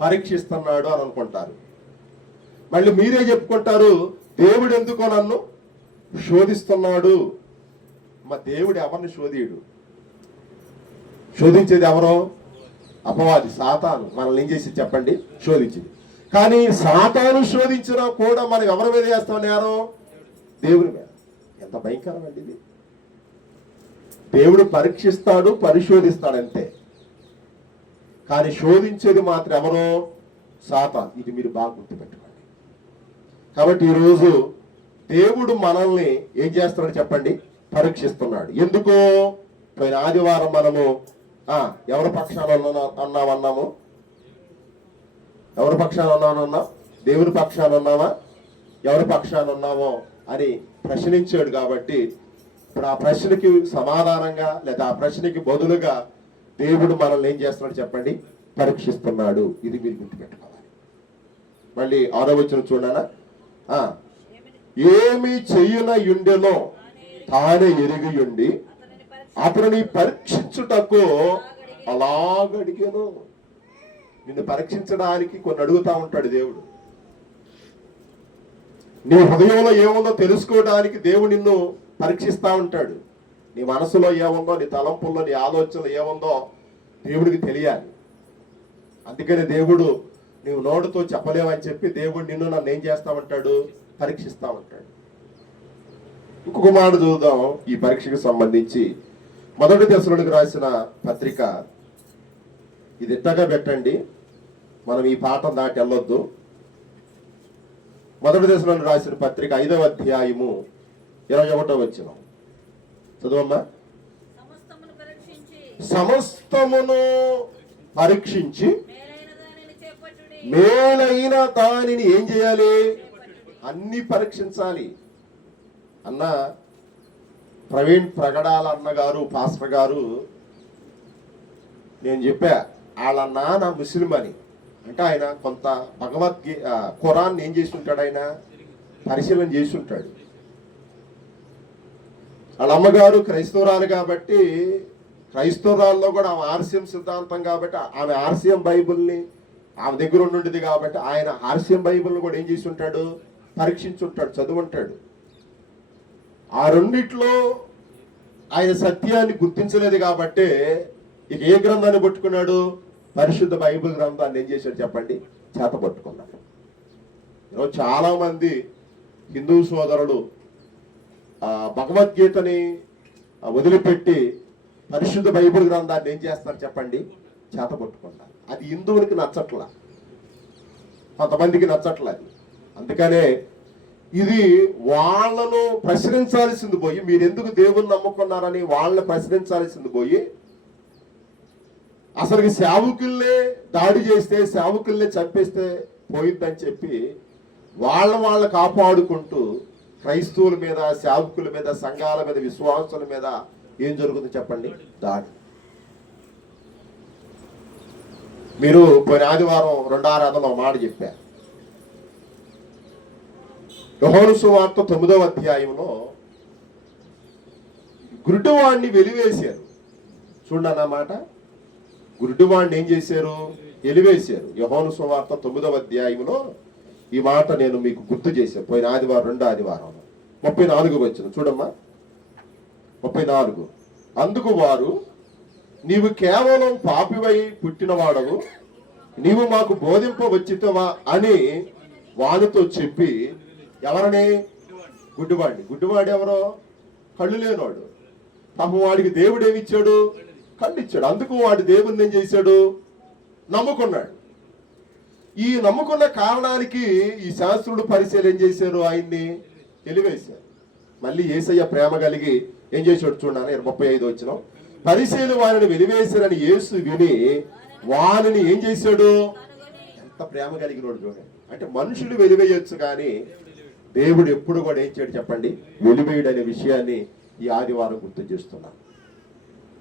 పరీక్షిస్తున్నాడు అని అనుకుంటారు. మళ్ళీ మీరే చెప్పుకుంటారు, దేవుడు ఎందుకో నన్ను శోధిస్తున్నాడు. మా దేవుడు ఎవరిని శోధియుడు? శోధించేది ఎవరో? అపవాది, సాతాను. మనల్ని ఏం చేసి చెప్పండి? శోధించింది. కానీ సాతాను శోధించినా కూడా మనం ఎవరి మీద చేస్తాం నేరం? దేవుని మీద. ఎంత భయంకరమండి ఇది. దేవుడు పరీక్షిస్తాడు, పరిశోధిస్తాడు అంతే. కానీ శోధించేది మాత్రం ఎవరో? సాతాను. ఇది మీరు బాగా గుర్తుపెట్టుకోండి. కాబట్టి ఈరోజు దేవుడు మనల్ని ఏం చేస్తున్నాడు చెప్పండి? పరీక్షిస్తున్నాడు. ఎందుకో? పోయిన ఆదివారం మనము ఎవరి పక్షాన అన్నాము? ఎవరి పక్షాన అన్నాం? దేవుని పక్షాన ఉన్నామా? ఎవరి పక్షాన ఉన్నామో అని ప్రశ్నించాడు. కాబట్టి ఇప్పుడు ఆ ప్రశ్నకి సమాధానంగా లేదా ఆ ప్రశ్నకి బదులుగా దేవుడు మనల్ని ఏం చేస్తున్నాడు చెప్పండి? పరీక్షిస్తున్నాడు. ఇది మీరు గుర్తుపెట్టుకోవాలి. మళ్ళీ 6వ వచనం చూడనా? ఏమి చెయ్యున యుండెనో తానే ఎరిగియుండి అతనిని పరీక్షించుటకు అలాగడిగాను. నిన్ను పరీక్షించడానికి కొన్ని అడుగుతా ఉంటాడు దేవుడు. నీ హృదయంలో ఏముందో తెలుసుకోవడానికి దేవుడు నిన్ను పరీక్షిస్తా ఉంటాడు. నీ మనసులో ఏముందో, నీ తలంపుల్లో, నీ ఆలోచనలో ఏముందో దేవుడికి తెలియాలి. అందుకని దేవుడు నీవు నోటితో చెప్పలేవని చెప్పి దేవుడు నిన్ను నన్ను ఏం చేస్తా ఉంటాడు? పరీక్షిస్తా ఉంటాడు. ఇంకొక మాట చూద్దాం ఈ పరీక్షకు సంబంధించి. 1 దశలోనికి రాసిన పత్రిక, ఇది ఎట్టగా పెట్టండి, మనం ఈ పాఠం దాటి వెళ్ళొద్దు. 1 దశలోనికి రాసిన పత్రిక 5వ అధ్యాయము 21వ వచనం చదువమ్మా. సమస్తమును పరీక్షించి మేలైన దానిని ఏం చేయాలి? అన్ని పరీక్షించాలి. అన్న ప్రవీణ్ ప్రగడాల అన్నగారు, పాస్టర్ గారు, నేను చెప్పా వాళ్ళ నాన్న ముస్లిం అని. అంటే ఆయన కొంత ఖురాన్ ఏం చేసి ఉంటాడు? ఆయన పరిశీలన చేసి ఉంటాడు. వాళ్ళ అమ్మగారు క్రైస్తవురాలు కాబట్టి, క్రైస్తవురాల్లో కూడా ఆమె ఆర్సీఎం సిద్ధాంతం కాబట్టి ఆమె ఆర్సీఎం బైబిల్ని ఆమె దగ్గర ఉండుంటుంది కాబట్టి ఆయన ఆర్సీఎం బైబిల్ని కూడా ఏం చేసి ఉంటాడు? పరీక్షించుంటాడు, చదువుంటాడు. ఆ రెండిట్లో ఆయన సత్యాన్ని గుర్తించలేదు కాబట్టి ఇక ఏ గ్రంథాన్ని పట్టుకున్నాడు? పరిశుద్ధ బైబిల్ గ్రంథాన్ని ఏం చేశాడు చెప్పండి? చేత పట్టుకున్నాడు. ఈరోజు చాలా మంది హిందూ సోదరులు భగవద్గీతని వదిలిపెట్టి పరిశుద్ధ బైబిల్ గ్రంథాన్ని ఏం చేస్తారు చెప్పండి? చేత పట్టుకున్నారు. అది హిందువులకి నచ్చట్లా, కొంతమందికి నచ్చట్లా. అది అందుకనే ఇది వాళ్ళను ప్రశ్నించాల్సింది పోయి, మీరు ఎందుకు దేవుని నమ్ముకున్నారని వాళ్ళని ప్రశ్నించాల్సింది పోయి, అసలుకి సేవకుల్నే దాడి చేస్తే, సేవకుల్నే చంపేస్తే పోయిద్దని చెప్పి వాళ్ళ కాపాడుకుంటూ క్రైస్తవుల మీద, సేవకుల మీద, సంఘాల మీద, విశ్వాసుల మీద ఏం జరుగుతుంది చెప్పండి? దాడి. మీరు పోయిన ఆదివారం 2వ ఆరాధనలో మాట చెప్పారు. యోహాను సువార్త 9వ అధ్యాయంలో గుడ్డివాడిని వెలివేశారు. చూడండి అన్నమాట. గుడ్డివాడిని ఏం చేశారు? వెలివేశారు. యోహాను సువార్త 9వ అధ్యాయంలో ఈ మాట నేను మీకు గుర్తు చేశాను పోయిన ఆదివారం, 2వ ఆదివారం 34 వచ్చిన చూడమ్మా. 34. అందుకు వారు, నీవు కేవలం పాపివై పుట్టినవాడవు, నీవు మాకు బోధింపవచ్చితవా అని వానితో చెప్పి, ఎవరని? గుడ్డివాడిని. గుడ్డివాడు ఎవరో? కళ్ళు లేనివాడు. పాపం వాడికి దేవుడు ఏమి ఇచ్చాడు? కళ్ళు ఇచ్చాడు. అందుకు వాడు దేవుణ్ణి ఏం చేశాడు? నమ్ముకున్నాడు. ఈ నమ్ముకున్న కారణానికి ఈ శాస్త్రుడు పరిశీలన ఏం చేశారు? ఆయన్ని వెలివేశారు. మళ్ళీ యేసయ్య ప్రేమ కలిగి ఏం చేశాడు చూడండి, 35 వచ్చిన పరిశీలు వారిని వెలివేశారని యేసు విని వారిని ఏం చేశాడు? ఎంత ప్రేమ కలిగినోడు చూడండి. అంటే మనుషులు వెలివేయొచ్చు, కానీ దేవుడు ఎప్పుడు కూడా ఏం చేయడు చెప్పండి? వెలివేయుడు అనే విషయాన్ని ఈ ఆదివారం గుర్తు చేస్తున్నాం.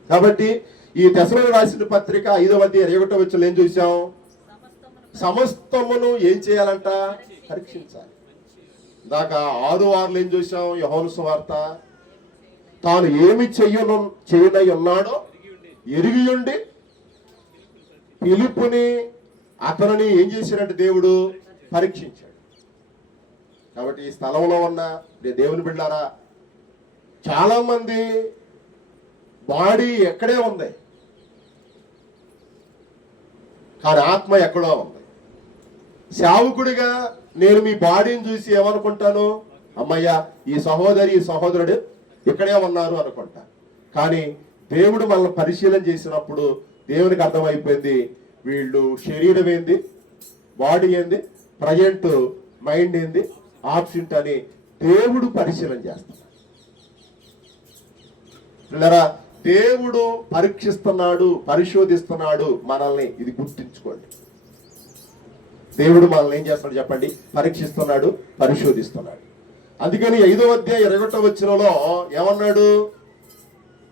కాబట్టి ఈ తెసలోనికీయులకు రాసిన పత్రిక 5వ అధ్యాయం 21వ వచనంలో ఏం చూసాం? సమస్తమును ఏం చేయాలంట? పరీక్షించాలి. ఇందాక 6 ఏం చూసాం? యోహాను సువార్త తాను ఏమి చేయనై ఉన్నాడో ఎరిగి ఉండి పిలుపుని అతనిని ఏం చేశాడంటే దేవుడు పరీక్షించాడు. కాబట్టి ఈ స్థలంలో ఉన్న దేవుని బిడ్డలారా, చాలా మంది బాడీ ఎక్కడే ఉంది, కానీ ఆత్మ ఎక్కడో ఉంది. సేవకుడిగా నేను మీ బాడీని చూసి ఏమనుకుంటాను? అమ్మయ్య, ఈ సహోదరి ఈ సహోదరుడు ఇక్కడే ఉన్నారు అనుకుంటా. కానీ దేవుడు మనల్ని పరిశీలన చేసినప్పుడు దేవునికి అర్థమైపోయింది, వీళ్ళు శరీరం ఏంది, బాడీ ఏంది, ప్రజెంట్ మైండ్ ఏంది, ఆబ్సెంట్ అని దేవుడు పరిశీలన చేస్తున్నాడు. పిల్లరా, దేవుడు పరీక్షిస్తున్నాడు, పరిశోధిస్తున్నాడు మనల్ని. ఇది గుర్తించుకోండి. దేవుడు మనల్ని ఏం చేస్తున్నాడు చెప్పండి? పరీక్షిస్తున్నాడు, పరిశోధిస్తున్నాడు. అందుకని 5వ అధ్యాయం 21వ వచనంలో ఏమన్నాడు?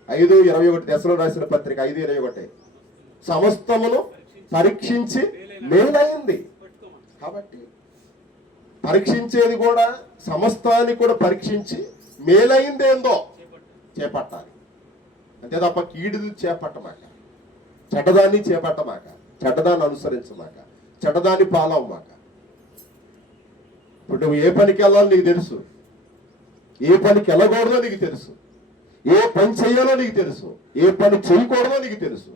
5:21 తెసలోనికీయులకు రాసిన పత్రిక 5:21 సమస్తమును పరీక్షించి మేలైంది. కాబట్టి పరీక్షించేది కూడా సమస్తాన్ని కూడా పరీక్షించి మేలైంది ఏందో చేపట్టాలి. అంతే తప్ప కీడుని చేపట్టమాక, చెడ్డదాన్ని చేపట్టమాక, చెడ్డదాన్ని అనుసరించమాక, చెడ్డదాన్ని పాలవమాక. ఇప్పుడు నువ్వు ఏ పనికి వెళ్ళాలో నీకు తెలుసు, ఏ పనికి వెళ్ళకూడదో నీకు తెలుసు, ఏ పని చేయాలో నీకు తెలుసు, ఏ పని చేయకూడదో నీకు తెలుసు,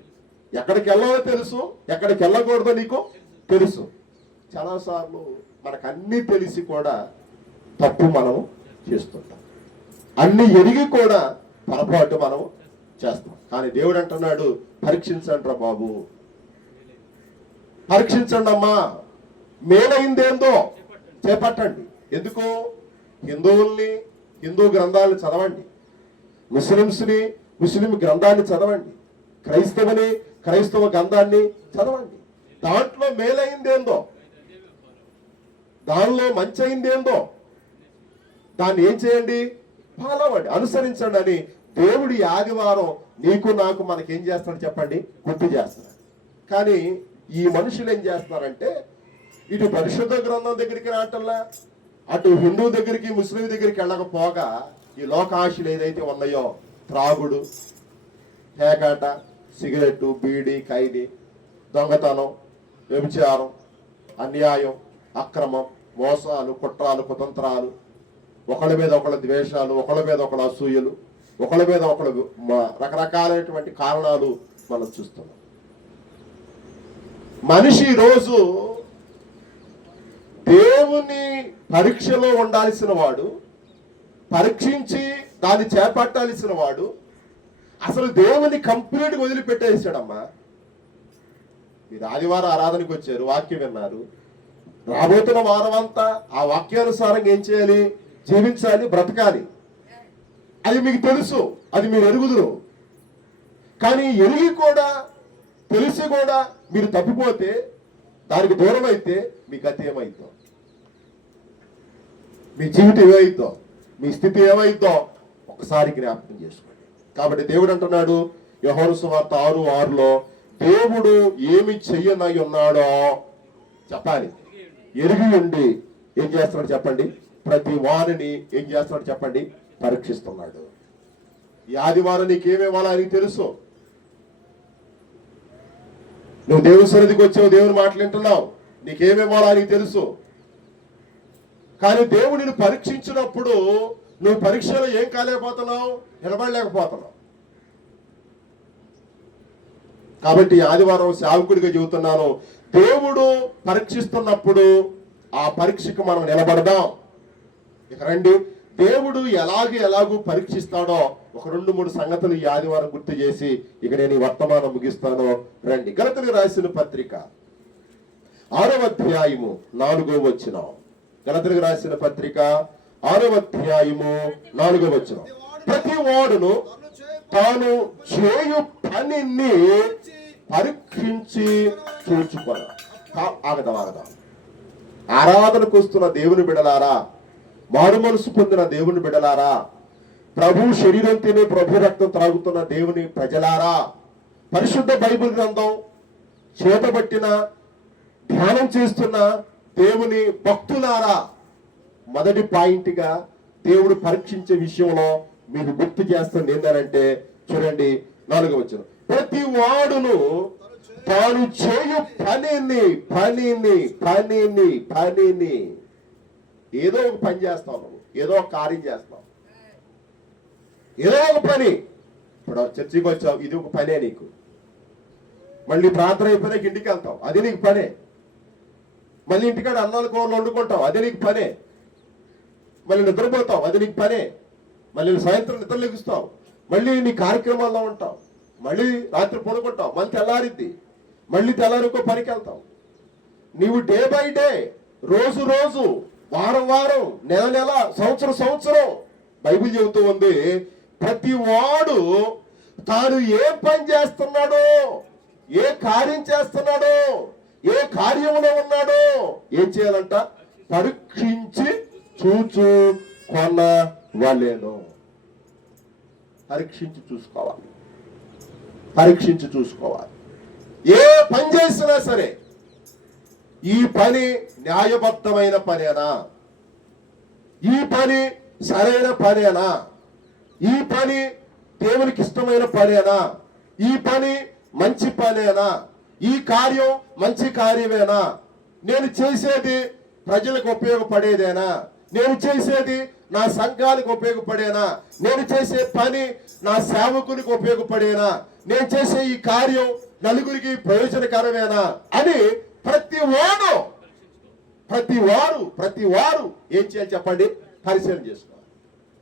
ఎక్కడికి వెళ్ళాలో తెలుసు, ఎక్కడికి వెళ్ళకూడదో నీకు తెలుసు. చాలాసార్లు మనకు అన్నీ తెలిసి కూడా తప్పు మనం చేస్తుంటాం, అన్ని ఎరిగి కూడా పొరపాటు మనం చేస్తాం. కానీ దేవుడు అంటున్నాడు, పరీక్షించండి రా బాబు, పరీక్షించండి అమ్మా, మేలైందేందో చేపట్టండి. ఎందుకు? హిందువుల్ని హిందూ గ్రంథాలను చదవండి, ముస్లింస్ని ముస్లిం గ్రంథాన్ని చదవండి, క్రైస్తవుని క్రైస్తవ గ్రంథాన్ని చదవండి. దాంట్లో మేలైందేందో, దానిలో మంచి అయిందేందో దాన్ని ఏం చేయండి? ఫాలో అవ్వండి, అనుసరించండి అని దేవుడి ఆదివారం నీకు నాకు మనకేం చేస్తాడు చెప్పండి? గుర్తు చేస్తున్నాడు. కానీ ఈ మనుషులు ఏం చేస్తున్నారంటే, ఇటు పరిశుద్ధ గ్రంథం దగ్గరికి రావటంలా, అటు హిందూ దగ్గరికి ముస్లిం దగ్గరికి వెళ్ళకపోగా ఈ లోకాశలు ఏదైతే ఉన్నాయో, త్రాగుడు, పేకాట, సిగరెట్టు, బీడి, ఖైదీ, దొంగతనం, వ్యభిచారం, అన్యాయం, అక్రమం, మోసాలు, కుట్రాలు, కుతంత్రాలు, ఒకళ్ళ మీద ఒకళ్ళ ద్వేషాలు, ఒకళ్ళ మీద ఒకళ్ళ అసూయలు, ఒకళ్ళ మీద ఒకళ్ళు రకరకాలైనటువంటి కారణాలు మనం చూస్తున్నాం. మనిషి ఈరోజు దేవుని పరీక్షలో ఉండాల్సిన వాడు, పరీక్షించి దాన్ని చేపట్టాల్సిన వాడు అసలు దేవుని కంప్లీట్గా వదిలిపెట్టేసాడమ్మా. మీరు ఆదివారం ఆరాధనకు వచ్చారు, వాక్యం విన్నారు, రాబోతున్న వారం అంతా ఆ వాక్యానుసారంగా ఏం చేయాలి? జీవించాలి, బ్రతకాలి. అది మీకు తెలుసు, అది మీరు ఎరుగుదురు. కానీ ఎరిగి కూడా తెలిసి కూడా మీరు తప్పిపోతే, దానికి దూరం అయితే మీ గతి ఏమైద్దో, మీ జీవితం ఏమైద్దో, మీ స్థితి ఏమైద్దో ఒకసారి జ్ఞాపకం చేసుకోండి. కాబట్టి దేవుడు అంటున్నాడు యోహాను సువార్త 6:6లో, దేవుడు ఏమి చెయ్యనై ఉన్నాడో చెప్పాలి, ఎరిగి ఉండి ఏం చేస్తున్నాడు చెప్పండి? ప్రతి వారిని ఏం చేస్తున్నాడు చెప్పండి? పరీక్షిస్తున్నాడు. ఈ ఆదివారం నీకేమేవాలో ఆయనకి తెలుసు. నువ్వు దేవుని సన్నిధికి వచ్చావు, దేవుని మాటలు వింటున్నావు, నీకేమేవాలో ఆయనకి తెలుసు. కానీ దేవుడు నిన్ను పరీక్షించినప్పుడు నువ్వు పరీక్షలో ఏం కాలేకపోతున్నావు? నిలబడలేకపోతున్నావు. కాబట్టి ఆదివారం సేవకుడిగా చెబుతున్నాను, దేవుడు పరీక్షిస్తున్నప్పుడు ఆ పరీక్షకు మనం నిలబడదాం. ఇక రండి, దేవుడు ఎలాగూ పరీక్షిస్తాడో ఒక 2-3 సంగతులు ఈ ఆదివారం గుర్తు చేసి ఇక నేను ఈ వర్తమానం ముగిస్తాను. రండి, గలతీయులకు రాసిన పత్రిక 6వ అధ్యాయము 4వ వచనం. గలతీయులకు రాసిన పత్రిక 6వ అధ్యాయము 4వ వచనం. ప్రతి వాడును తాను చేయు పనిని పరీక్షించి చూచుకొన. ఆగదాం. ఆరాధనకు వస్తున్న దేవుని బిడలారా, మారు మనసు పొందిన దేవుని బిడలారా, ప్రభు శరీరం తిని ప్రభు రక్తం త్రాగుతున్న దేవుని ప్రజలారా, పరిశుద్ధ బైబిల్ గ్రంథం చేతబట్టిన ధ్యానం చేస్తున్న దేవుని భక్తులారా, మొదటి పాయింట్గా దేవుడు పరీక్షించే విషయంలో మీకు గుర్తు చేస్తుంది ఏంటంటే, చూడండి 4వ వచనం. ప్రతి వాడును తాను చేయు పనిని ఏదో ఒక పని చేస్తావు, నువ్వు ఏదో ఒక కార్యం చేస్తావు, ఏదో ఒక పని. ఇప్పుడు చర్చికి వచ్చావు, ఇది ఒక పనే నీకు. మళ్ళీ ప్రార్థన అయిపోయినాక ఇంటికి వెళ్తావు, అది నీకు పనే. మళ్ళీ ఇంటికాడ అన్నాలు కూరలు వండుకుంటావు, అది నీకు పనే. మళ్ళీ నిద్రపోతావు, అది నీకు పనే. మళ్ళీ సాయంత్రం నిద్ర లెగుస్తావు, మళ్ళీ నీ కార్యక్రమాల్లో ఉంటావు, మళ్ళీ రాత్రి పడుకుంటావు, మళ్ళీ తెల్లారిద్ది, మళ్ళీ తెల్లారికో పనికి వెళ్తావు. నీవు డే బై డే, రోజు వారం, నెల, సంవత్సరం బైబిల్ చెబుతూ ఉంది, ప్రతి వాడు తాను ఏ పని చేస్తున్నాడో, ఏ కార్యం చేస్తున్నాడో, ఏ కార్యంలో ఉన్నాడో ఏం చేయాలంట? పరీక్షించి చూచు కొన వాళ్ళేను. పరీక్షించి చూసుకోవాలి. ఏ పని చేసినా సరే, ఈ పని న్యాయబద్ధమైన పనేనా, ఈ పని సరైన పనేనా, ఈ పని దేవునికి ఇష్టమైన పనేనా, ఈ పని మంచి పనేనా, ఈ కార్యం మంచి కార్యమేనా, నేను చేసేది ప్రజలకు ఉపయోగపడేదేనా, నేను చేసేది నా సంఘానికి ఉపయోగపడేనా, నేను చేసే పని నా సేవకునికి ఉపయోగపడేనా, నేను చేసే ఈ కార్యం నలుగురికి ప్రయోజనకరమేనా అని ప్రతి వారు ఏం చేయాలి చెప్పండి? పరిశీలన చేసుకోవాలి.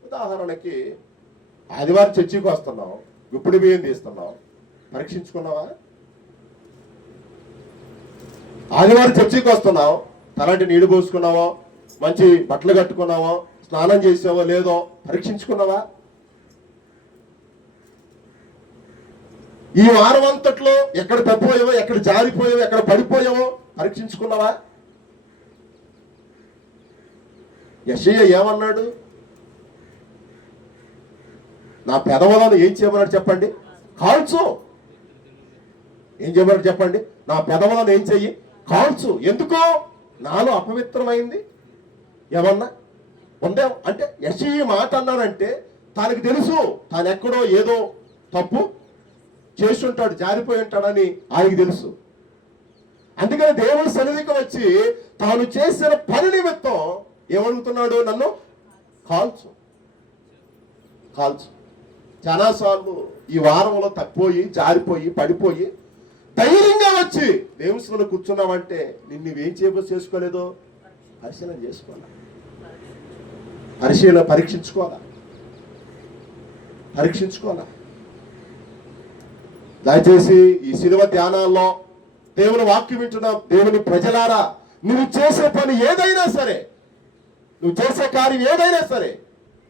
ఉదాహరణకి ఆదివారం చర్చికి వస్తున్నావు, ఇప్పుడు బియ్యం తీస్తున్నావు, పరీక్షించుకున్నావా? ఆదివారం చర్చికి వస్తున్నావు, తలాంటి నీళ్లు పోసుకున్నావో, మంచి బట్టలు కట్టుకున్నావో, స్నానం చేసావో లేదో పరీక్షించుకున్నావా? ఈ వారం అంతట్లో ఎక్కడ తప్పిపోయావో, ఎక్కడ జారిపోయావో, ఎక్కడ పడిపోయావో పరీక్షించుకున్నావా? యెషయా ఏమన్నాడు? నా పెదవులను ఏం చేయమన్నాడు చెప్పండి? కాల్చు. ఏం చేయమన్నాడు చెప్పండి? నా పెదవులను ఏం చెయ్యి? కాల్చు. ఎందుకో? నాలో అపవిత్రమైంది ఏమన్నా ఉందే అంటే యెషయా మాట అన్నాడంటే తనకు తెలుసు తాను ఎక్కడో ఏదో తప్పు చేసి ఉంటాడు, జారిపోయి ఉంటాడని ఆయనకి తెలుసు. అందుకని దేవుని సన్నిధికి వచ్చి తాను చేసిన పని నిమిత్తం ఏమడుగుతున్నాడు? నన్ను కాల్చు. చాలాసార్లు ఈ వారంలో తప్పిపోయి, జారిపోయి, పడిపోయి ధైర్యంగా వచ్చి దేవుని సన్నిధిలో కూర్చున్నావంటే నిన్నువేం చేసుకోలేదో పరిశీలన చేసుకోవాలా, పరీక్షించుకోవాలా. దయచేసి ఈ శిలువ ధ్యానాల్లో దేవుని వాక్యం వింటున్న దేవుని ప్రజలారా, నువ్వు చేసే పని ఏదైనా సరే, నువ్వు చేసే కార్యం ఏదైనా సరే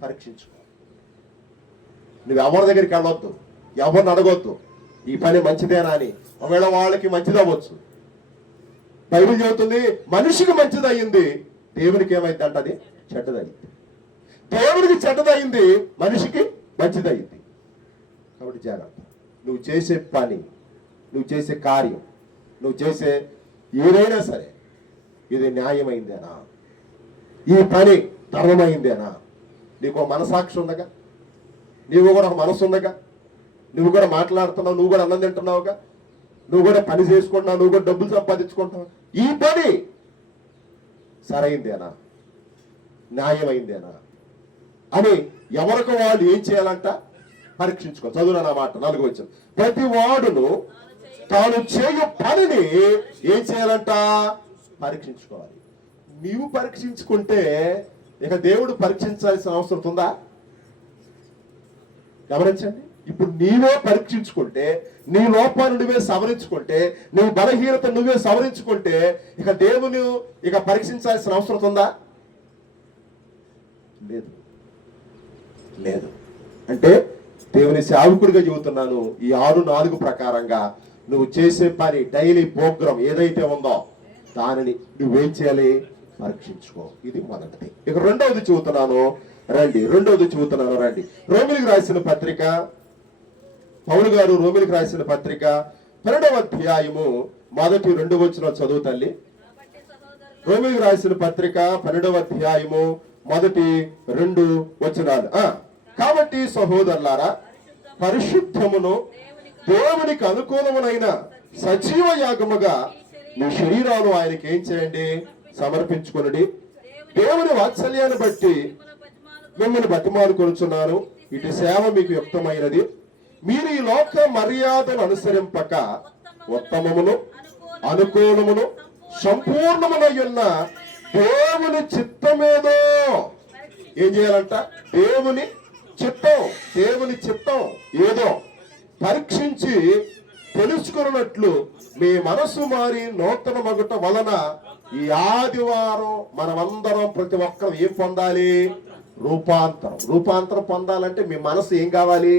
పరీక్షించుకో. నువ్వు ఎవరి దగ్గరికి వెళ్ళొద్దు, ఎవరిని అడగొద్దు ఈ పని మంచిదేనా అని. ఒకవేళ వాళ్ళకి మంచిది అవ్వచ్చు. బైబిల్ చెబుతుంది మనిషికి మంచిది అయ్యింది, దేవునికి ఏమైంది అంటే అది చెడ్డదయ్యింది. దేవునికి చెడ్డదయ్యింది, మనిషికి మంచిదయ్యింది. కాబట్టి జాగ్రత్త. నువ్వు చేసే పని, నువ్వు చేసే కార్యం, నువ్వు చేసే ఏదైనా సరే ఇది న్యాయమైందేనా, ఈ పని ధర్మమైందేనా, నీకు మనసాక్షి ఉండగా, నీవు కూడా ఒక మనసు ఉండగా, నువ్వు కూడా మాట్లాడుతున్నావు, నువ్వు కూడా అన్నం తింటున్నావుగా, నువ్వు కూడా పని చేసుకుంటున్నావు, నువ్వు కూడా డబ్బులు సంపాదించుకుంటున్నావు, ఈ పని సరైందేనా, న్యాయమైందేనా అని ఎవరికి వాళ్ళు ఏం చేయాలంట? పరీక్షించుకో. చదువునా నా మాట 4వ వచనం. ప్రతి వాడును తాను చేయు పనిని ఏం చేయాలంట? పరీక్షించుకోవాలి. నీవు పరీక్షించుకుంటే ఇక దేవుడు పరీక్షించాల్సిన అవసరం ఉందా? గమనించండి. ఇప్పుడు నీవే పరీక్షించుకుంటే, నీ లోపాన్ని నువ్వే సవరించుకుంటే, నీ బలహీనత నువ్వే సవరించుకుంటే, ఇక దేవుని ఇక పరీక్షించాల్సిన అవసరం ఉందా? లేదు, లేదు. అంటే దేవుని సేవకుడిగా చెబుతున్నాను, ఈ 6:4 ప్రకారంగా నువ్వు చేసే పని, డైలీ ప్రోగ్రామ్ ఏదైతే ఉందో దానిని నువ్వేం చేయాలి? పరీక్షించుకో. ఇది మొదటిది. ఇక రెండవది చెబుతున్నాను రండి. రోమిలికి రాసిన పత్రిక, పౌలు గారు రోమిలికి రాసిన పత్రిక 12వ అధ్యాయము 1-2 వచనాలు చదువు తల్లి. రోమిలికి రాసిన పత్రిక 12వ అధ్యాయము 1-2 వచనాలు. కాబట్టి సహోదరులారా, పరిశుద్ధమును దేవునికి అనుకూలమునైన సజీవ యాగముగా మీ శరీరాలు ఆయనకి ఏం చేయండి? సమర్పించుకొనుడి. దేవుని వాత్సల్యాన్ని బట్టి మిమ్మల్ని బతిమాలుకొనుచున్నాను. ఇటు సేవ మీకు యుక్తమైనది. మీరు ఈ లోక మర్యాదను అనుసరింపక ఉత్తమమును అనుకూలమును సంపూర్ణమునై ఉన్న దేవుని చిత్తమేదో ఏం చేయాలంట? దేవుని చిత్తం ఏదో పరీక్షించి తెలుసుకున్నట్లు మీ మనసు మారి నూతన మగుట వలన ఈ ఆదివారం మనమందరం ప్రతి ఒక్కరు ఏం పొందాలి? రూపాంతరం పొందాలంటే మీ మనసు ఏం కావాలి?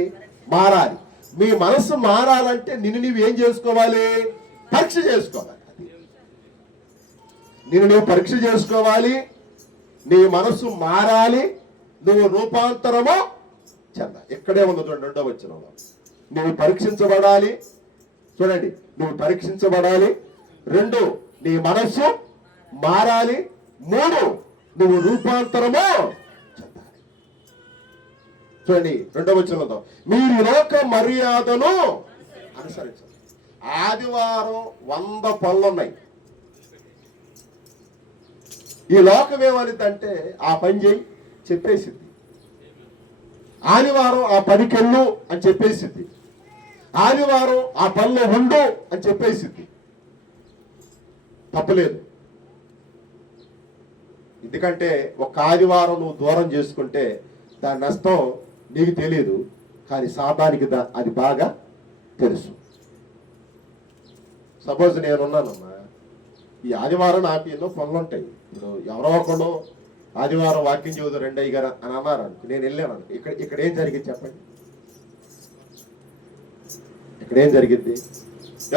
మారాలి. మీ మనసు మారాలంటే నిన్ను నువ్వు ఏం చేసుకోవాలి? పరీక్ష చేసుకోవాలి. నువ్వు పరీక్ష చేసుకోవాలి. నీ మనసు మారాలి. నువ్వు రూపాంతరము చెందాలి. ఇక్కడే ఉంది చూడండి 2వ వచనంలో. నువ్వు పరీక్షించబడాలి. చూడండి, నువ్వు పరీక్షించబడాలి. 2, నీ మనస్సు మారాలి. 3, నువ్వు రూపాంతరము చెందాలి. చూడండి 2వ వచనంలో, మీరు ఈ లోక మర్యాదను అనుసరించాలి. ఆదివారం 100 పనులు ఉన్నాయి. ఈ లోకం ఏమనిద్దంటే ఆ పని చేయి చెప్పేసింది. ఆదివారం ఆ పనికెళ్ళు అని చెప్పేసింది. ఆదివారం ఆ పనిలో ఉండు అని చెప్పేసింది. తప్పలేదు. ఎందుకంటే ఒక ఆదివారం నువ్వు దూరం చేసుకుంటే దాని నష్టం నీకు తెలియదు, కానీ సాతానికి అది బాగా తెలుసు. సపోజ్ నేనున్నానమ్మా, ఈ ఆదివారం నాకు ఎన్నో పనులు ఉంటాయి. ఇప్పుడు ఎవరో ఒకడు ఆదివారం వాక్యం చదువు రెండయ్య గారు అని అన్నారు అనుకో, నేను వెళ్ళాను. ఇక్కడ ఏం జరిగింది చెప్పండి? ఇక్కడ ఏం జరిగింది?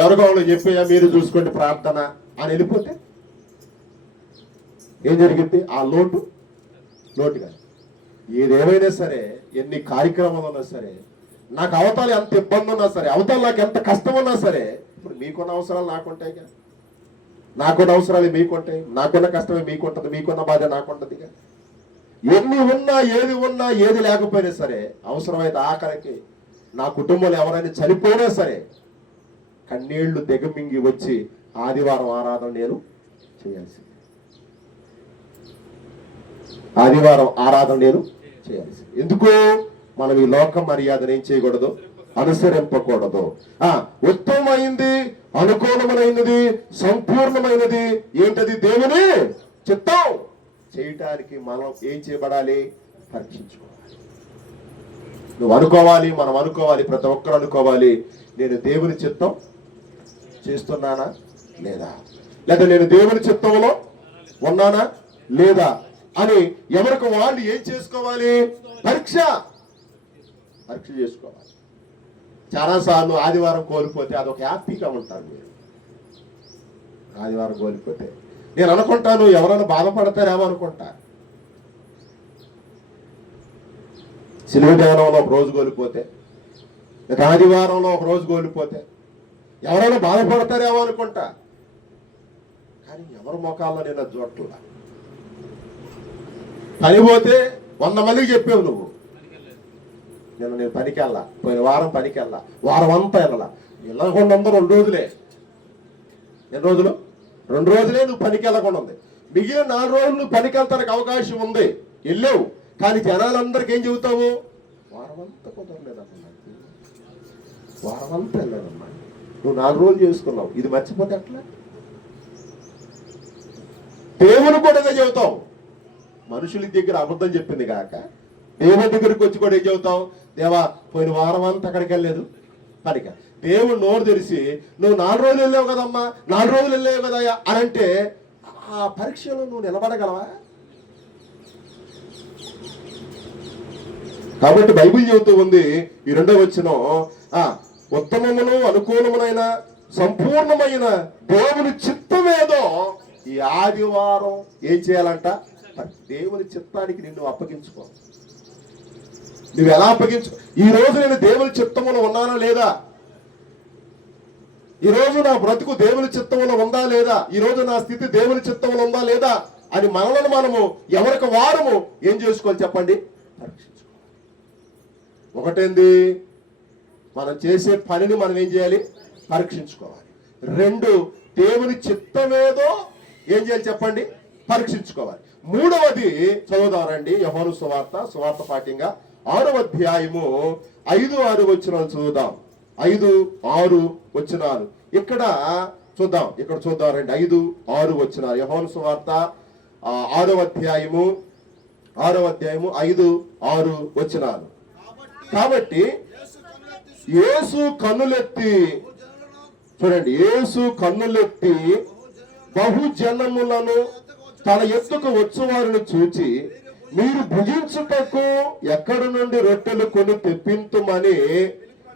ఎవరికో వాళ్ళు చెప్పాయా మీరు చూసుకోండి ప్రార్థన అని వెళ్ళిపోతే ఏం జరిగింది? ఆ లోటు కాదు. ఏదేమైనా సరే, ఎన్ని కార్యక్రమాలు ఉన్నా సరే, నాకు అవతల ఎంత ఇబ్బంది ఉన్నా సరే, అవతల నాకు ఎంత కష్టం ఉన్నా సరే, ఇప్పుడు మీకున్న అవసరాలు నాకుంటాయి కదా, నాకున్న అవసరాలు మీకుంటాయి, నాకున్న కష్టమే మీకుంటుంది, మీకున్న బాధ నాకుంటుంది కదా. ఎన్ని ఉన్నా, ఏది లేకపోయినా సరే, అవసరమైతే ఆఖరికి నా కుటుంబంలో ఎవరైనా చనిపోయినా సరే కన్నీళ్లు దిగమింగి వచ్చి ఆదివారం ఆరాధన నేను చేయాల్సింది. ఆదివారం ఆరాధన నేను చేయాల్సింది. ఎందుకు? మనం ఈ లోక మర్యాదను ఏం చేయకూడదు? అనుసరింపకూడదు. ఉత్తమమైంది, అనుకూలమైనది, సంపూర్ణమైనది ఏంటది? దేవుని చిత్తం చేయటానికి మనం ఏం చేయబడాలి? పరీక్షించుకోవాలి. నువ్వు అనుకోవాలి, మనం అనుకోవాలి, ప్రతి ఒక్కరు అనుకోవాలి, నేను దేవుని చిత్తం చేస్తున్నానా లేదా, లేదా నేను దేవుని చిత్తంలో ఉన్నానా లేదా అని ఎవరికి వాళ్ళు ఏం చేసుకోవాలి? పరీక్ష చేసుకోవాలి. చాలాసార్లు ఆదివారం కోల్పోతే అదొక హ్యాపీగా ఉంటారు మీరు. ఆదివారం కోల్పోతే నేను అనుకుంటాను ఎవరైనా బాధపడతారేమో అనుకుంటా. సిలువదేవనంలో ఒక రోజు కోల్పోతే, ఆదివారంలో ఒక రోజు కోల్పోతే ఎవరైనా బాధపడతారేమో అనుకుంటా. కానీ ఎవరి ముఖాల్లో నేను అది చూడట్లా. పని పోతే 100 మందికి చెప్పావు నువ్వు, నేను పనికి వెళ్ళా, పోయిన వారం పనికి వెళ్ళా, వారం అంతా వెళ్ళాల, వెళ్ళకుండా 2 రోజులే. ఎన్ని రోజులు? 2 రోజులే నువ్వు పనికి వెళ్ళకుండా ఉంది. మిగిలిన 4 రోజులు నువ్వు పనికి వెళ్తానికి అవకాశం ఉంది, వెళ్ళావు. కానీ జనాలందరికీ ఏం చెబుతావు? వారం అంతా కుదరలేదమ్మా, వారం అంతా వెళ్ళానమ్మా, నువ్వు 4 రోజులు చేసుకున్నావు, ఇది మర్చిపోతే ఎట్లా? దేవుని కూడా చెబుతావు. మనుషుల దగ్గర అబద్ధం చెప్పింది కాక దేవుని దగ్గరికి వచ్చి కూడా ఏం చెబుతావు? దేవా, పోయిన వారం అంతా అక్కడికి వెళ్ళలేదు పనిక. దేవుడు నోరు తెరిచి నువ్వు 4 రోజులు వెళ్ళావు కదమ్మా, 4 రోజులు వెళ్ళావు కదా అని అంటే ఆ పరీక్షలో నువ్వు నిలబడగలవా? కాబట్టి బైబిల్ చెబుతూ ఉంది ఈ 2వ వచనం, ఉత్తమమును అనుకూలమునైన సంపూర్ణమైన దేవుని చిత్తమేదో ఈ ఆదివారం ఏం చేయాలంట? దేవుని చిత్తానికి నిన్ను అప్పగించుకో. నువ్వు ఎలా అప్పగించు? ఈ రోజు నేను దేవుని చిత్తములో ఉన్నానా లేదా? ఈ రోజు నా బ్రతుకు దేవుని చిత్తములో ఉందా లేదా? ఈ రోజు నా స్థితి దేవుని చిత్తములో ఉందా లేదా అని మనలను మనము ఎవరికి వారము ఏం చేసుకోవాలి చెప్పండి? పరీక్షించుకోవాలి. ఒకటేంది, మనం చేసే పనిని మనం ఏం చేయాలి? పరీక్షించుకోవాలి. 2, దేవుని చిత్తమేదో ఏం చేయాలి చెప్పండి? పరీక్షించుకోవాలి. 3వది చదువుదారండి. యోహాను సువార్త పాఠ్యంగా 6వ అధ్యాయము 5, 6 వచనాలు చదువుదాం. 5, 6 వచనాలు ఇక్కడ చూద్దాం. ఇక్కడ చూద్దామండి. 5, 6 వచనాలు. యోహాను సువార్త 6వ అధ్యాయము 5, 6 వచనాలు. కాబట్టి యేసు కన్నులెత్తి, చూడండి, యేసు కన్నులెత్తి బహుజనములను తన ఎత్తుకు వచ్చువారిని చూచి, మీరు భుజించుటకు ఎక్కడి నుండి రొట్టెలు కొని తెప్పింతుమని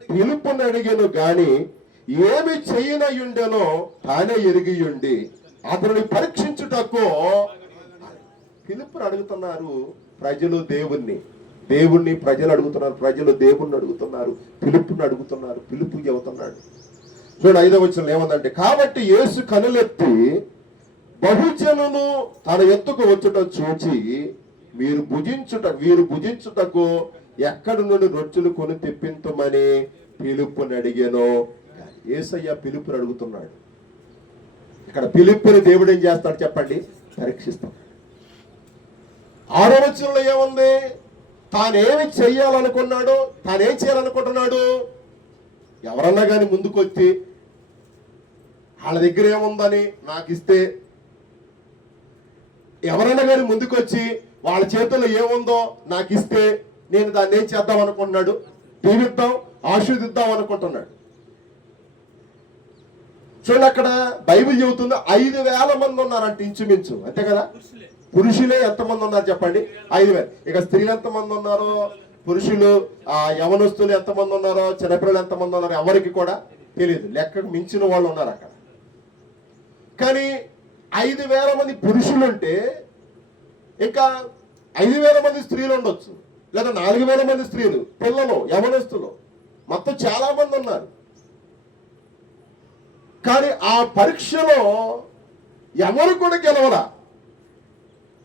పిలుపుని అడిగను గాని ఏమి చేయనయుండెనో తానే ఎరిగియుండి అతనిని పరీక్షించుటకు. పిలుపుని అడుగుతున్నారు ప్రజలు దేవుణ్ణి ప్రజలు అడుగుతున్నారు. ప్రజలు దేవుణ్ణి అడుగుతున్నారు, పిలుపుని అడుగుతున్నారు. పిలుపు చెబుతున్నాడు. చూడండి 5వ వచనంలో ఏమందంటే, కాబట్టి యేసు కనులెత్తి బహుజనులు తన ఎత్తుకు వచ్చుట చూచి వీరు భుజించుటకు ఎక్కడి నుండి రొట్టెలు కొని తెప్పించమని పిలుపుని అడిగాను. యేసయ్య పిలుపుని అడుగుతున్నాడు. ఇక్కడ పిలుపుని దేవుడు ఏం చేస్తాడు చెప్పండి? పరీక్షిస్తాడు. 6వ వచనంలో ఏముంది? తానేమి చెయ్యాలనుకున్నాడు, తానేం చేయాలనుకుంటున్నాడు? ఎవరన్నా కానీ ముందుకొచ్చి వాళ్ళ దగ్గర ఏముందని నాకు ఇస్తే, ఎవరన్నా కానీ ముందుకొచ్చి వాళ్ళ చేతుల్లో ఏముందో నాకు ఇస్తే నేను దాన్ని ఏం చేద్దాం అనుకుంటున్నాడు? దీవిద్దాం, ఆశీర్దిద్దాం అనుకుంటున్నాడు. చూడండి, అక్కడ బైబిల్ చెబుతుంది 5,000 మంది ఉన్నారంట ఇంచుమించు, అంతే కదా? పురుషులే ఎంతమంది ఉన్నారు చెప్పండి? 5,000. ఇక స్త్రీలు ఎంతమంది ఉన్నారో, పురుషులు యవనస్తులు ఎంతమంది ఉన్నారో, చిన్నపిల్లలు ఎంతమంది ఉన్నారో ఎవరికి కూడా తెలియదు. లెక్కకు మించిన వాళ్ళు ఉన్నారు అక్కడ. కానీ 5,000 మంది పురుషులు ఉంటే ఇంకా 5,000 మంది స్త్రీలు ఉండొచ్చు, లేదా 4,000 మంది స్త్రీలు, పిల్లలు, యవనస్తులు, మొత్తం చాలా మంది ఉన్నారు. కానీ ఆ పరీక్షలో ఎవరు కూడా గెలవరా.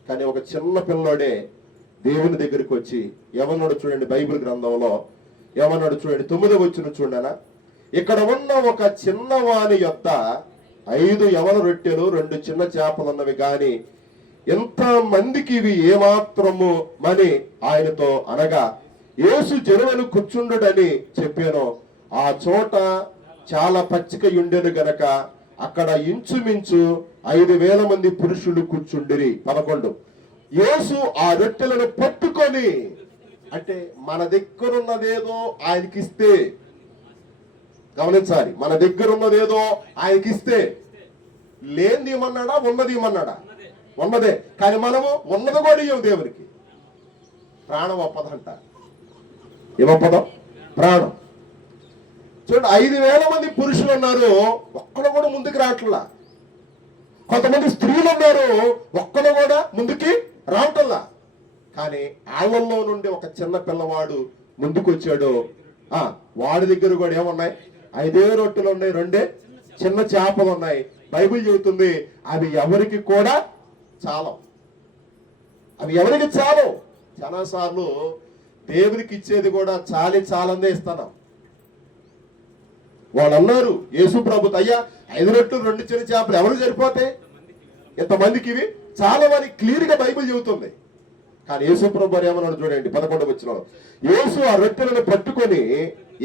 కానీ ఒక చిన్న పిల్లోడే దేవుని దగ్గరికి వచ్చి ఏమన్నాడు చూడండి, బైబిల్ గ్రంథంలో ఏమన్నాడు చూడండి, 9వ వచనం చూడనా. ఇక్కడ ఉన్న ఒక చిన్నవాని యొద్ద 5 యవన రొట్టెలు 2 చిన్న చేపలు ఉన్నవి గాని ఎంత మందికి ఇవి ఏమాత్రము మని ఆయనతో అనగా, యేసు జనులను కూర్చుండుడని చెప్పాను. ఆ చోట చాలా పచ్చిక ఉండెను గనక అక్కడ ఇంచుమించు 5,000 మంది పురుషులు కూర్చుండిరి. 11 యేసు ఆ రొట్టెలను పట్టుకొని, అంటే మన దగ్గర ఉన్నదేదో ఆయనకిస్తే, గమనించాలి, మన దగ్గర ఉన్నదేదో ఆయనకిస్తే లేనిది ఇమ్మన్నాడా, ఉన్నది ఇమ్మన్నాడా? ఉన్నదే. కానీ మనము ఉన్నది కూడా ఇవ్వం దేవునికి. ప్రాణం ఒప్పదంట. ఏమొప్పదం? ప్రాణం. చూడండి, 5,000 మంది పురుషులు ఉన్నారు, ఒక్కడు కూడా ముందుకు రావట్లా. కొంతమంది స్త్రీలు ఉన్నారు, ఒక్కడు కూడా ముందుకి రావటల్లా. కానీ ఆళ్ళల్లో నుండి ఒక చిన్న పిల్లవాడు ముందుకు వచ్చాడు. వాడి దగ్గర కూడా ఏమున్నాయి? 5 రొట్టెలు ఉన్నాయి, 2 చిన్న చేపలు ఉన్నాయి. బైబిల్ చెబుతుంది అవి ఎవరికి కూడా చాలవు. అవి ఎవరికి చాలవు. చాలా సార్లు దేవునికి ఇచ్చేది కూడా చాలందే ఇస్తాను. వాళ్ళు అన్నారు యేసు ప్రభుతో, అయ్యా 5 రొట్టెలు 2 చిన్న చేపలు ఎవరు సరిపోతాయి, ఇంతమందికి ఇవి చాలవని క్లియర్ గా బైబిల్ చెబుతుంది. కానీ యేసు ప్రభు ఏమన్నాడు చూడండి, 11వ వచనంలో, యేసు ఆ రొట్టెలను పట్టుకొని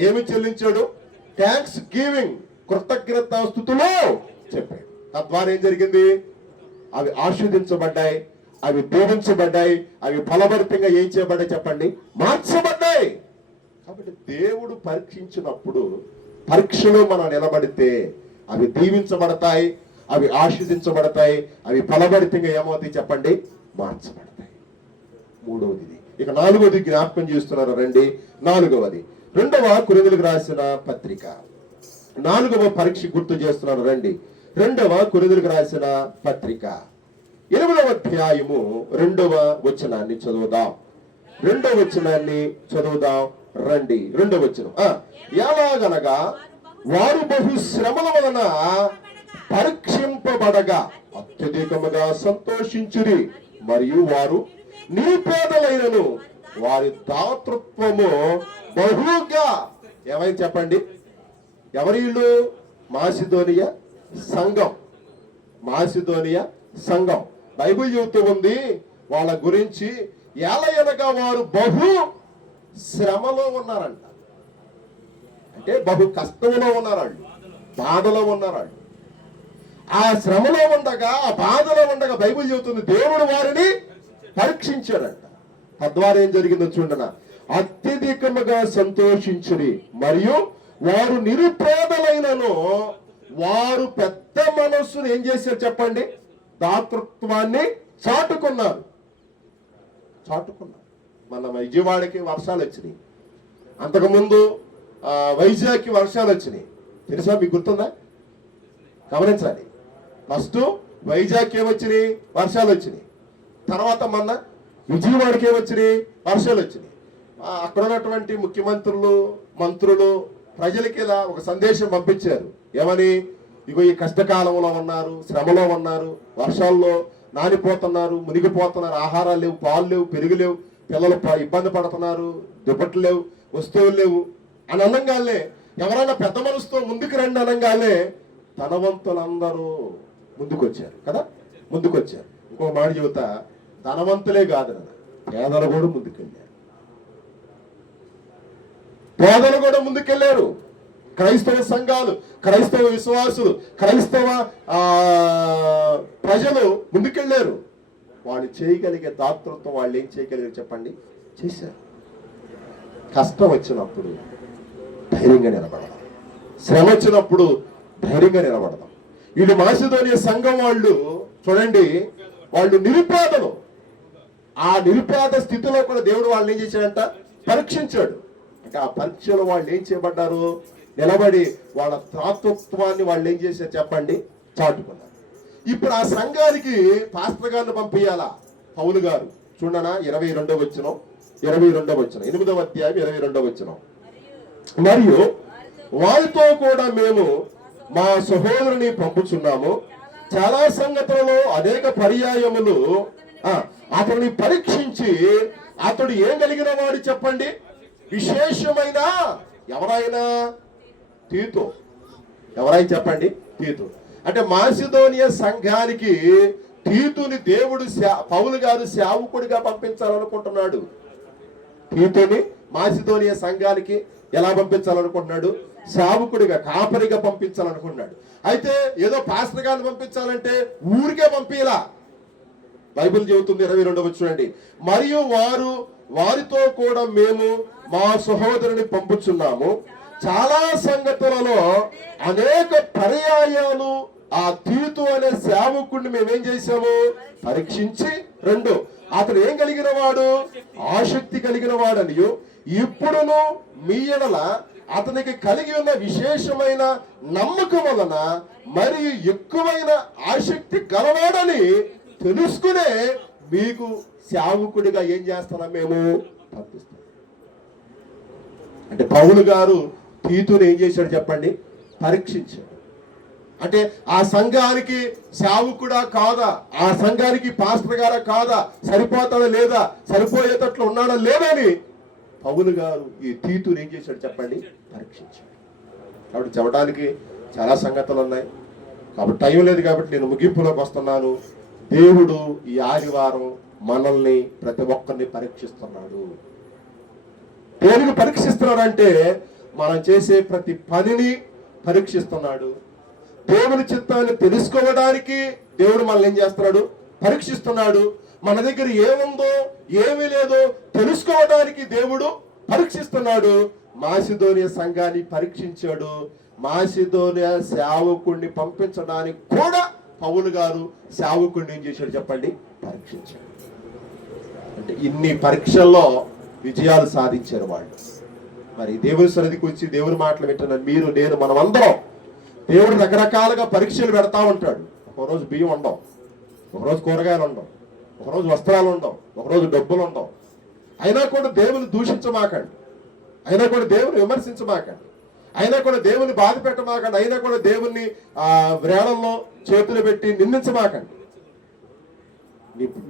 ఏమి చెల్లించాడు? థ్యాంక్స్ గివింగ్, కృతజ్ఞతాస్తుతులు చెప్పాడు. తద్వారా ఏం జరిగింది? అవి ఆశీర్వదించబడ్డాయి. అవి దీవించబడ్డాయి, అవి ఫలభరితంగా ఏం చేయబడ్డాయి చెప్పండి, మార్చబడ్డాయి. కాబట్టి దేవుడు పరీక్షించినప్పుడు పరీక్షలో మనం నిలబడితే అవి దీవించబడతాయి, అవి ఆశీర్దించబడతాయి, అవి ఫలభరితంగా ఏమవుతాయి చెప్పండి, మార్చబడతాయి. మూడవది. ఇక నాలుగవది జ్ఞాపకం చేస్తున్నారు రండి. నాలుగవది 2వ కొరింథీయులకు రాసిన పత్రిక 4వ పరీక్ష గుర్తు చేస్తున్నారు రండి. 2వ కొరింథీయులకు రాసిన పత్రిక 8వ అధ్యాయము 2వ వచనాన్ని చదువుదాం. 2వ వచనాన్ని చదువుదాం రండి. 2వ వచనం, ఎలాగనగా వారు బహు శ్రమల వలన పరీక్షింపబడగా అత్యధికముగా సంతోషించురి, మరియు వారు నిరుపేదలైనను వారి దాతృత్వము బహుగా. ఏమైంది చెప్పండి, ఎవరిళ్ళు? మాసిదోనియా సంఘం. మాసిదోనియా సంఘం బైబిల్ చెబుతూ ఉంది వాళ్ళ గురించి, ఎలయనగా వారు బహు శ్రమలో ఉన్నారంట. అంటే బహు కష్టంలో ఉన్నారాళ్ళు, బాధలో ఉన్నారాళ్ళు. ఆ శ్రమలో ఉండగా, ఆ బాధలో ఉండగా బైబిల్ చెబుతుంది దేవుడు వారిని పరీక్షించాడంట. తద్వారా ఏం జరిగిందో చూడన, అత్యధికముగా సంతోషించుడి, మరియు వారు నిరుపేదలైనను వారు పెద్ద మనస్సును ఏం చేశారు చెప్పండి, దాతృత్వాన్ని చాటుకున్నారు. మన విజయవాడకి వర్షాలు వచ్చినాయి, అంతకుముందు వైజాగ్కి వర్షాలు వచ్చినాయి. తెలుసా, మీకు గుర్తుందా? గమనించాలి. ఫస్ట్ వైజాగ్కి ఏమొచ్చినాయి, వర్షాలు వచ్చినాయి. తర్వాత మొన్న విజయవాడకి ఏమొచ్చినాయి, వర్షాలు వచ్చినాయి. అక్కడ ఉన్నటువంటి ముఖ్యమంత్రులు, మంత్రులు ప్రజలకి ఇలా ఒక సందేశం పంపించారు. ఏమని? ఇగో ఈ కష్టకాలంలో ఉన్నారు, శ్రమలో ఉన్నారు, వర్షాల్లో నానిపోతున్నారు, మునిగిపోతున్నారు, ఆహారాలు లేవు, పాలు లేవు, పెరుగు లేవు, పిల్లలు ఇబ్బంది పడుతున్నారు, దుప్పట్లు లేవు, వస్తువులు లేవు అని అనగానే, ఎవరైనా పెద్ద మనసుతో ముందుకు రండి అనగానే ధనవంతులందరూ ముందుకొచ్చారు కదా, ముందుకొచ్చారు. ఇంకొక మాట చెబుతా, ధనవంతులే కాదు నాన్న, పేదలు కూడా ముందుకెళ్ళారు. పేదలు కూడా ముందుకెళ్ళారు. క్రైస్తవ సంఘాలు, క్రైస్తవ విశ్వాసులు, క్రైస్తవ ప్రజలు ముందుకెళ్ళారు. వాళ్ళు చేయగలిగే దాతృత్వం వాళ్ళు ఏం చేయగలిగారు చెప్పండి, చేశారు. కష్టం వచ్చినప్పుడు ధైర్యంగా నిలబడదాం, శ్రమ వచ్చినప్పుడు ధైర్యంగా నిలబడదాం. వీళ్ళు మాసిదోనియా సంఘం వాళ్ళు చూడండి, వాళ్ళు నిరుపేదలు. ఆ నిరుపేద స్థితిలో కూడా దేవుడు వాళ్ళని ఏం చేశాడంట, పరీక్షించాడు. అంటే ఆ పరీక్షలో వాళ్ళు ఏం చేయబడ్డారు, నిలబడి వాళ్ళ దాతృత్వాన్ని వాళ్ళు ఏం చేశారు చెప్పండి, చాటుకున్నారు. ఇప్పుడు ఆ సంఘానికి పాస్టర్ గారిని పంపించాలా పౌలు గారు. చూడనా 22వ వచనం, 22వ వచనం, 8వ అధ్యాయం 22వ వచనం. మరియు వారితో కూడా మేము మా సహోదరుని పంపుచున్నాము, చాలా సంగతులలో అనేక పర్యాయములు అతన్ని పరీక్షించి అతడు ఏం కలిగిన వాడు చెప్పండి, విశేషమైన. ఎవరైనా? తీతు. ఎవరైనా చెప్పండి, తీతు. అంటే మాసిదోనియా సంఘానికి తీతుని దేవుడు పౌలు గారు సేవకుడిగా పంపించాలనుకుంటున్నాడు. తీతుని మాసిదోనియా సంఘానికి ఎలా పంపించాలనుకుంటున్నాడు, సేవకుడిగా, కాపరిగా పంపించాలనుకున్నాడు. అయితే ఏదో పాస్టర్ గారిని పంపించాలంటే ఊరికే పంపిలా. బైబిల్ చెబుతుంది 22వ చూడండి, మరియు వారితో కూడా మేము మా సహోదరుని పంపుచున్నాము, చాలా సంగతులలో అనేక పర్యాయాలు ఆ తీతు అనే సేవకుడిని మేమేం చేశాము, పరీక్షించి. 2, అతడు ఏం కలిగిన వాడు, ఆసక్తి కలిగిన వాడని ఇప్పుడును మీ ఎడల అతనికి కలిగి ఉన్న విశేషమైన నమ్మకం వలన మరియు ఎక్కువైన ఆసక్తి గలవాడని తెలుసుకునే మీకు సేవకుడిగా ఏం చేస్తున్నాం, మేము పంపిస్తాం. అంటే పౌలు గారు తీతుని ఏం చేశాడు చెప్పండి, పరీక్షించాడు. అంటే ఆ సంఘానికి సేవకుడా కాదా, ఆ సంఘానికి పాస్టర్ గారా కాదా, సరిపోతాడా లేదా, సరిపోయేటట్లు ఉన్నాడా లేదని పౌలు గారు ఈ తీతుని ఏం చేశాడు చెప్పండి, పరీక్షించాడు. కాబట్టి చెప్పడానికి చాలా సంగతులు ఉన్నాయి, కాబట్టి టైం లేదు, కాబట్టి నేను ముగింపులోకి వస్తున్నాను. దేవుడు ఈ ఆదివారం మనల్ని ప్రతి ఒక్కరిని పరీక్షిస్తున్నాడు. దేనికి పరీక్షిస్తున్నాడంటే మనం చేసే ప్రతి పనిని పరీక్షిస్తున్నాడు. దేవుని చిత్తాన్ని తెలుసుకోవడానికి దేవుడు మనల్ని ఏం చేస్తున్నాడు, పరీక్షిస్తున్నాడు. మన దగ్గర ఏముందో ఏమీ లేదో తెలుసుకోవడానికి దేవుడు పరీక్షిస్తున్నాడు. మాసిదోనియ సంఘాన్ని పరీక్షించాడు. మాసిదోనియ సేవకుడిని పంపించడానికి కూడా పౌలు గారు సేవకుడిని ఏం చేశాడు చెప్పండి? పరీక్షించాడు. అంటే ఇన్ని పరీక్షల్లో విజయాలు సాధించారు వాళ్ళు. మరి దేవుని సన్నిధికి వచ్చి దేవుని మాటలు వింటున్నారు మీరు, నేను, మనమందరం. దేవుడు రకరకాలుగా పరీక్షలు పెడతా ఉంటాడు. ఒకరోజు బియ్యం ఉండవు, ఒకరోజు కూరగాయలు ఉండవు, ఒకరోజు వస్త్రాలు ఉండవు, ఒకరోజు డబ్బులు ఉండవు. అయినా కూడా దేవుని దూషించమాకండి, అయినా కూడా దేవుని విమర్శించమాకండి, అయినా కూడా దేవుని బాధ పెట్టమాకండి, అయినా కూడా దేవుణ్ణి వ్రేళల్లో చేతులు పెట్టి నిందించమాకండి.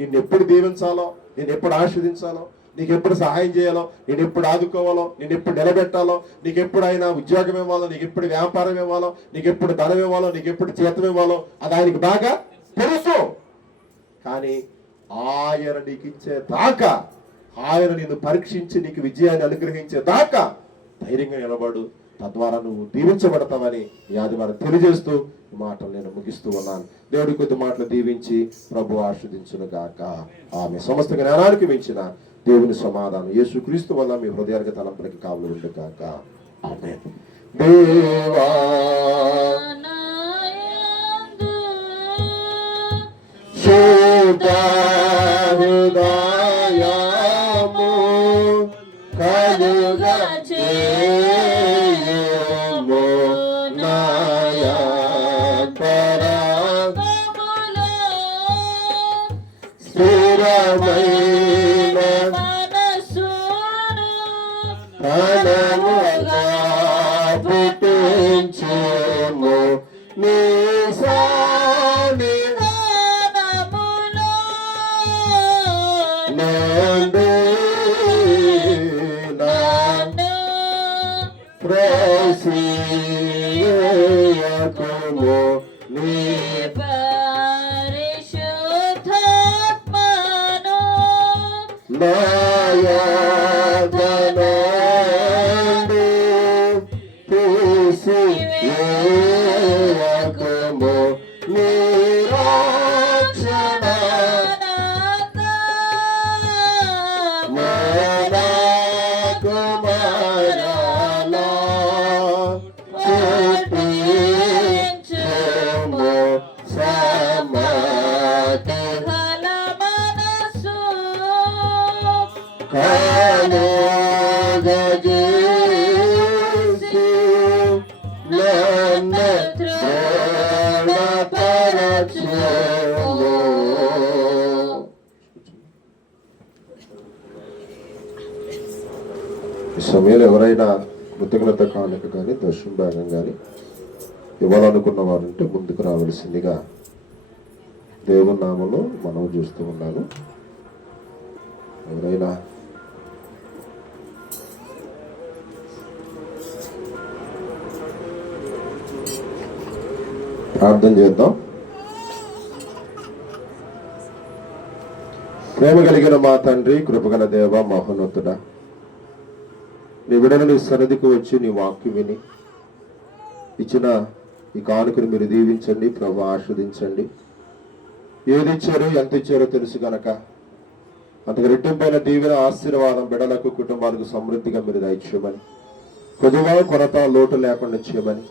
నిన్ను ఎప్పుడు దీవించాలో, నేను ఎప్పుడు ఆస్వాదించాలో, నీకు ఎప్పుడు సహాయం చేయాలో, నేను ఎప్పుడు ఆదుకోవాలో, నేను ఎప్పుడు నిలబెట్టాలో, నీకు ఎప్పుడు ఆయన ఉద్యోగం ఇవ్వాలో, నీకు ఎప్పుడు వ్యాపారం ఇవ్వాలో, నీకు ఎప్పుడు ధనం ఇవ్వాలో, నీకు ఎప్పుడు జీతం ఇవ్వాలో అది ఆయనకి బాగా తెలుసు. కానీ ఆయన నీకు ఇచ్చే దాకా, ఆయన నిన్ను పరీక్షించి నీకు విజయాన్ని అనుగ్రహించే దాకా ధైర్యంగా నిలబడు. తద్వారా నువ్వు దీవించబడతావని ఈ ఆదివారం తెలియజేస్తూ ఈ మాటలు నేను ముగిస్తూ ఉన్నాను. దేవుడి కొద్ది మాటలు దీవించి ప్రభు ఆస్వాదించును గాక. ఆమె సమస్త జ్ఞానానికి మించిన దేవుని సమాధానం యేసుక్రీస్తు వల్ల మీ హృదయానికి తలంపులకి కావులు ఉండు గాక. ఆమేన్. దేవా హృదయము కలుగ చేయము నాయంతరా స్థిరమైన ఫలముగా పుట్టించుము నీ ప్రసియకుము నీ పరిశుద్ధాత్మను నాయదనందు తీసివేయకుము నీ రక్షణ ఈ సమయంలో ఎవరైనా కృతజ్ఞత కానుక కానీ దర్శన భాగం కానీ ఇవ్వాలనుకున్న వారంటే ముందుకు రావలసిందిగా దేవుని నామములో మనం చూస్తూ ఉన్నాను. ఎవరైనా ప్రార్థన చేద్దాం. ప్రేమ కలిగిన మా తండ్రి, కృపగల దేవ, మహోన్నతుడా, నీ విడన నీ సన్నిధికి వచ్చి నీ వాక్యం విని ఇచ్చిన ఈ కానుకను మీరు దీవించండి ప్రభు, ఆస్వాదించండి. ఏది ఇచ్చారో ఎంత ఇచ్చారో తెలుసు గనక అంతకు రెట్టింపైన దీవెన ఆశీర్వాదం బిడలకు కుటుంబాలకు సమృద్ధిగా మీరు దయచేయమని, కొద్దిగా కొరత లోటు లేకుండా చేయమని,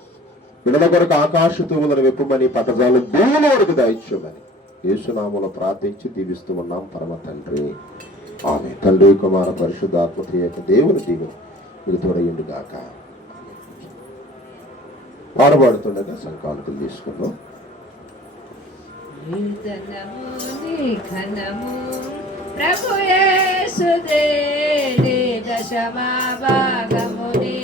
బిడల కొరకు ఆకాశ తూములను విప్పమని, పట్టజాలు దేవుని వరకు దయచేయమని యేసునామములో ప్రార్థించి దీవిస్తూ ఉన్నాం పరమ తండ్రి. ఆమె తండ్రి, కుమార, పరిశుద్ధాత్మ త్రియక దేవుని దీవెన మీరు తోడయ్యుండు గాక. పాడబడుతుండగా సంకానుకలు తీసుకున్నాం. ప్రభు యేసు దేని దశమా భాగముని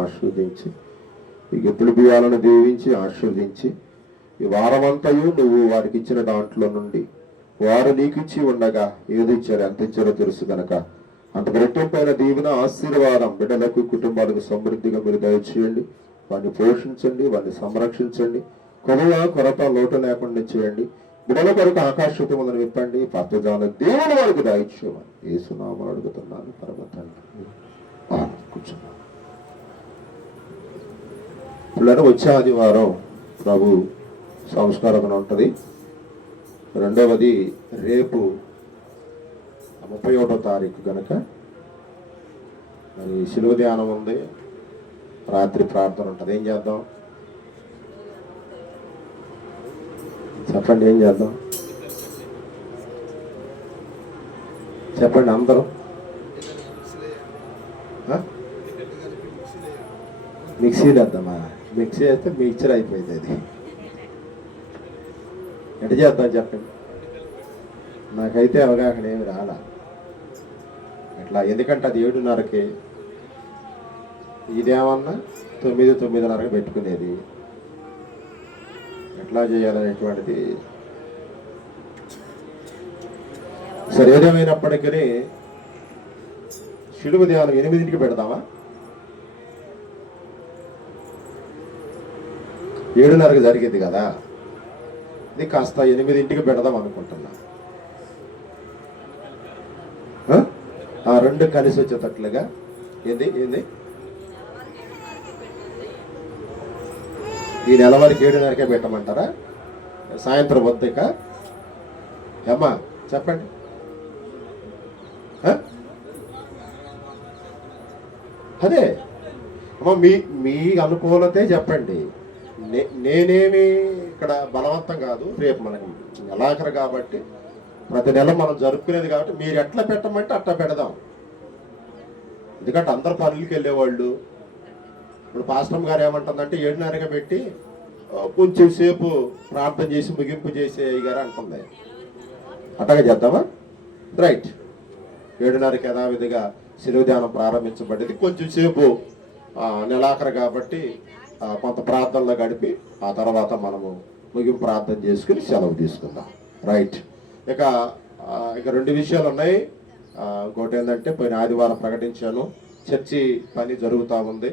ఆశీర్వదించి ఈ గిప్పులు బియ్యాలను దీవించి ఆశీర్వదించి ఈ వారమంతయు నువ్వు వారికి ఇచ్చిన దాంట్లో నుండి వారు నీకు ఇచ్చి ఉండగా ఏది ఇచ్చారు ఎంత ఇచ్చారో తెలుసు కనుక అంత రెట్టింపైన దీవెన ఆశీర్వాదం బిడ్డలకు కుటుంబాలకు సమృద్ధిగా మీరు దయచేయండి. వారిని పోషించండి, వారిని సంరక్షించండి, కొరత లోటు లేకుండా చేయండి. బిడ్డల కొరకు ఆకాశములను విప్పండి, పచ్చజాల దేవుని వారికి దయచేయమని యేసునామమున అడుగుతున్నాను పరమ తండ్రి. కూర్చున్నాను. పిల్లలు వచ్చే ఆదివారం ప్రభు సంస్కారం ఉంటుంది. రెండవది రేపు 31వ తారీఖు కనుక మరి శిలువ ధ్యానం ఉంది, రాత్రి ప్రార్థన ఉంటుంది. ఏం చేద్దాం చెప్పండి, ఏం చేద్దాం చెప్పండి అందరూ. మిక్సీ వేద్దామా? మిక్సీ వేస్తే మిక్చర్ అయిపోయింది. అది ఎటు చేద్దాం చెప్పండి. నాకైతే అవగాహన ఏమి రాలా ఎట్లా, ఎందుకంటే అది 7:30కి, ఇదేమన్నా 9:30కి పెట్టుకునేది. ఎట్లా చేయాలనేటువంటిది సరే ఏదేమైనప్పటికీ శిలువ ధ్యానం 8ంటికి పెడదామా? 7:30కి జరిగింది కదా, ఇది కాస్త 8ంటికి పెడదాం అనుకుంటున్నా. ఆ రెండు కలిసి వచ్చేటట్లుగా. ఏంది ఈ నెల వరకు 7:30కే పెట్టమంటారా? సాయంత్రం వద్దక అమ్మా చెప్పండి. అదే అమ్మా మీ అనుకూలతే చెప్పండి. నేనేమి ఇక్కడ బలవంతం కాదు. రేపు మనకి నెలాఖరు కాబట్టి ప్రతి నెల మనం జరుపుకునేది కాబట్టి మీరు ఎట్లా పెట్టమంటే అట్లా పెడదాం. ఎందుకంటే అందరు పనులకి వెళ్ళేవాళ్ళు. ఇప్పుడు పాస్టమ్ గారు ఏమంటుందంటే 7:30గా పెట్టి కొంచెం సేపు ప్రార్థన చేసి ముగింపు చేసే గారు అంటుంది. అట్టగా చేద్దామా? రైట్. 7:30కి యథావిధిగా శిలువ ధ్యానం ప్రారంభించబడింది. కొంచెం సేపు నెలాఖరు కాబట్టి కొంత ప్రార్థనలో గడిపి ఆ తర్వాత మనము ముగింపు ప్రార్థన చేసుకుని సెలవు తీసుకుందాం. రైట్. ఇక 2 విషయాలు ఉన్నాయి. ఇంకోటి ఏంటంటే పోయిన ఆదివారం ప్రకటించాను, చర్చి పని జరుగుతూ ఉంది.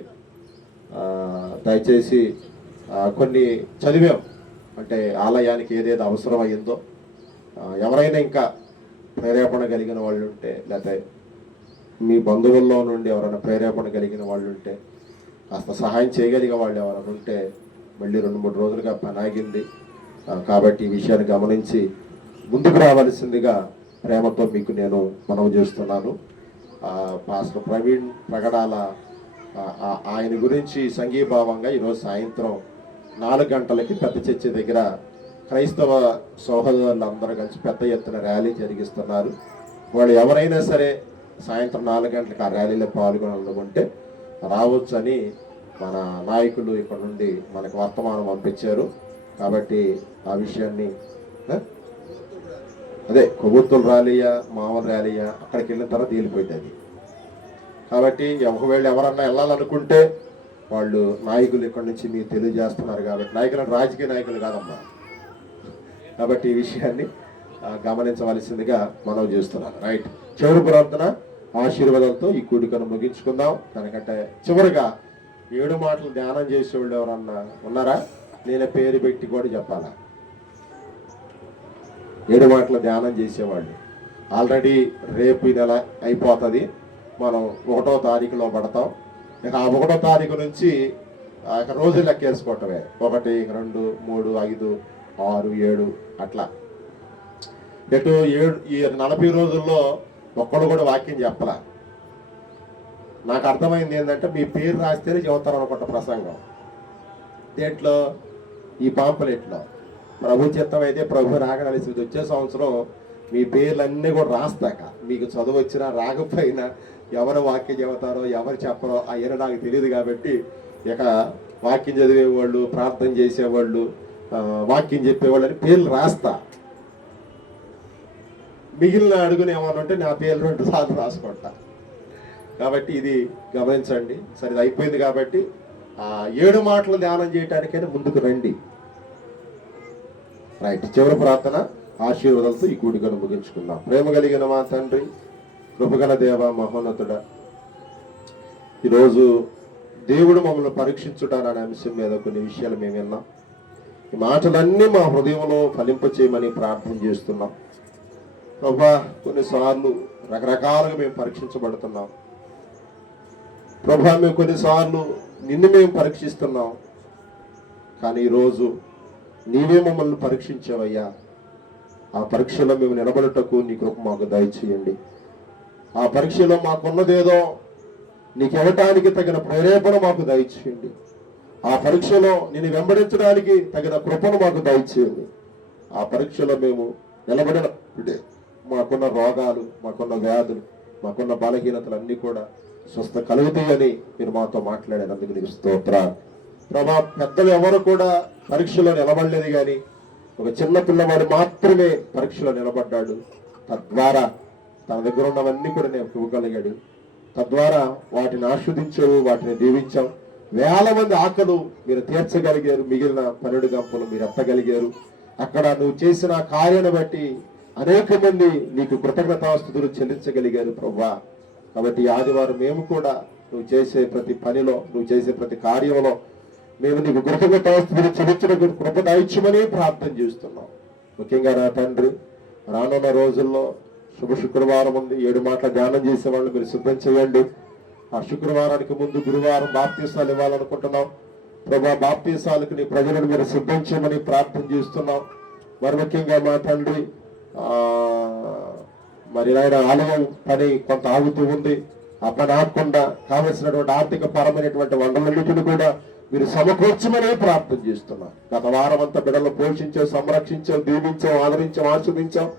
దయచేసి కొన్ని చదివాం, అంటే ఆలయానికి ఏదేదో అవసరం అయ్యిందో ఎవరైనా ఇంకా ప్రేరేపణ కలిగిన వాళ్ళు ఉంటే, లేకపోతే మీ బంధువుల్లో నుండి ఎవరైనా ప్రేరేపణ కలిగిన వాళ్ళు ఉంటే, కాస్త సహాయం చేయగలిగే వాళ్ళు ఎవరైనా ఉంటే, మళ్ళీ 2-3 రోజులుగా పని ఆగింది కాబట్టి ఈ విషయాన్ని గమనించి ముందుకు రావాల్సిందిగా ప్రేమతో మీకు నేను మనవి చేస్తున్నాను. పాస్టర్ ప్రవీణ్ ప్రగడాల ఆయన గురించి సంఘీభావంగా ఈరోజు సాయంత్రం 4 గంటలకి పెద్ద చర్చి దగ్గర క్రైస్తవ సోదరులందరూ కలిసి పెద్ద ఎత్తున ర్యాలీ జరిగిస్తున్నారు. వాళ్ళు ఎవరైనా సరే సాయంత్రం 4 గంటలకు ఆ ర్యాలీలో పాల్గొనాలనుకుంటే రావచ్చని మన నాయకులు ఇక్కడ నుండి మనకు వర్తమానం పంపించారు. కాబట్టి ఆ విషయాన్ని అదే కొవ్వొత్తుల ర్యాలీయా మామూలు ర్యాలీయా అక్కడికి వెళ్ళిన తర్వాత తేలిపోయింది అది. కాబట్టి ఒకవేళ ఎవరన్నా వెళ్ళాలనుకుంటే వాళ్ళు నాయకులు ఇక్కడి నుంచి మీకు తెలియజేస్తున్నారు. కాబట్టి నాయకులు రాజకీయ నాయకులు కాదమ్మా. కాబట్టి ఈ విషయాన్ని గమనించవలసిందిగా మనం చేస్తున్నాను. రైట్. చివరి ప్రార్థన ఆశీర్వాదంతో ఈ కూడికను ముగించుకుందాం. దానికంటే చివరిగా 7 మాటలు ధ్యానం చేసేవాళ్ళు ఎవరన్నా ఉన్నారా? నేను పేరు పెట్టి కూడా చెప్పాలా? 7 మాటలు ధ్యానం చేసేవాళ్ళు ఆల్రెడీ రేపు ఈ నెల అయిపోతుంది. మనం 1వ తారీఖులో పడతాం. ఇక ఆ 1వ తారీఖు నుంచి రోజు లెక్కేసుకోవటమే. 1, 2, 3, 5, 6, 7 అట్లా. ఎటు ఈ 40 రోజుల్లో ఒక్కడు కూడా వాక్యం చెప్పలా. నాకు అర్థమైంది ఏంటంటే మీ పేరు రాస్తేనే చెబుతారు అనుకుంటా ప్రసంగం. దేంట్లో? ఈ పాంపులెట్లో. ప్రభు చిత్తం అయితే ప్రభు రాగలిసి వచ్చే సంవత్సరం మీ పేర్లన్నీ కూడా రాస్తాక మీకు చదువు వచ్చినా రాకపోయినా ఎవరు వాక్యం చెబుతారో ఎవరు చెప్పరో అయ్యన నాకు తెలియదు. కాబట్టి ఇక వాక్యం చదివేవాళ్ళు, ప్రార్థన చేసేవాళ్ళు, వాక్యం చెప్పేవాళ్ళు అని పేర్లు రాస్తా. మిగిలిన అడుగుని ఏమన్నా ఉంటే నా పేర్లు 2 సార్లు రాసుకుంటా. కాబట్టి ఇది గమనించండి. సరే, ఇది అయిపోయింది కాబట్టి ఆ 7 మాటలు ధ్యానం చేయడానికైనా ముందుకు రండి. రైట్, చివరి ప్రార్థన ఆశీర్వాదాలతో ఈ కూడికను ముగించుకుందాం. ప్రేమ కలిగిన మా తండ్రి, కృపగల దేవ, మహోన్నతుడా, ఈరోజు దేవుడు మమ్మల్ని పరీక్షించుటాననే అంశం మీద కొన్ని విషయాలు మేము విన్నాం. ఈ మాటలన్నీ మా హృదయంలో ఫలింపచేయమని ప్రార్థన చేస్తున్నాం. ప్రభా, కొన్నిసార్లు రకరకాలుగా మేము పరీక్షించబడుతున్నాం. ప్రభా, మేము కొన్నిసార్లు నిన్ను మేము పరీక్షిస్తున్నాం. కానీ ఈరోజు నీవే మమ్మల్ని పరీక్షించావయ్యా. ఆ పరీక్షలో మేము నిలబడటకు నీ కృప మాకు దయచేయండి. ఆ పరీక్షలో మాకున్నదేదో నీకు ఇవ్వటానికి తగిన ప్రేరేపణ మాకు దయచేయండి. ఆ పరీక్షలో నేను వెంబడించడానికి తగిన కృపను మాకు దయచేయండి. ఆ పరీక్షలో మేము నిలబడినప్పుడే మాకున్న రోగాలు, మాకున్న వ్యాధులు, మాకున్న బలహీనతలు అన్నీ కూడా స్వస్థ కలుగుతాయని మీరు మాతో మాట్లాడేందుకు నీకు స్తోత్రాలు. ప్రభా, పెద్దలు ఎవరు కూడా పరీక్షలో నిలబడలేదు, కానీ ఒక చిన్న పిల్లవాడు మాత్రమే పరీక్షలో నిలబడ్డాడు. తద్వారా తన దగ్గర ఉన్నవన్నీ కూడా నేను ఇవ్వగలిగాడు. తద్వారా వాటిని ఆస్వాదించావు, వాటిని దీవించావు. వేల మంది ఆకలు మీరు తీర్చగలిగారు. మిగిలిన 12 గంపలు మీరు ఎత్తగలిగారు. అక్కడ నువ్వు చేసిన కార్యాన్ని బట్టి అనేక మంది నీకు కృతజ్ఞతాస్తుతులు చెల్లించగలిగారు ప్రభా. కాబట్టి ఆదివారం మేము కూడా నువ్వు చేసే ప్రతి పనిలో, నువ్వు చేసే ప్రతి కార్యంలో మేము నీకు కృతజ్ఞతాస్తుతులు చెల్లించడం కృప దయచేయమని ప్రార్థన చేస్తున్నాం. ముఖ్యంగా నా తండ్రి, రానున్న రోజుల్లో శుభ శుక్రవారం ఉంది. 7 మాటల ధ్యానం చేసే వాళ్ళు మీరు సిద్ధం చేయండి. ఆ శుక్రవారానికి ముందు గురువారం బాప్తీసాలు ఇవ్వాలనుకుంటున్నాం. ప్రభా, బాప్తీసాలకు నీ ప్రజలను మీరు సిద్ధం చేయమని ప్రార్థన చేస్తున్నాం. మరి ముఖ్యంగా మా తండ్రి, మరి నాయన ఆలయం పని కొంత ఆగుతూ ఉంది. ఆ పని ఆగకుండా కావలసినటువంటి ఆర్థిక పరమైనటువంటి వనరులన్నిటిని కూడా మీరు సమకూర్చమని ప్రార్థన చేస్తున్నాం. గత వారం అంతా బిడ్డలు పోషించాం, సంరక్షించాం, దీవించాం, ఆదరించాం, ఆస్వాదించాం.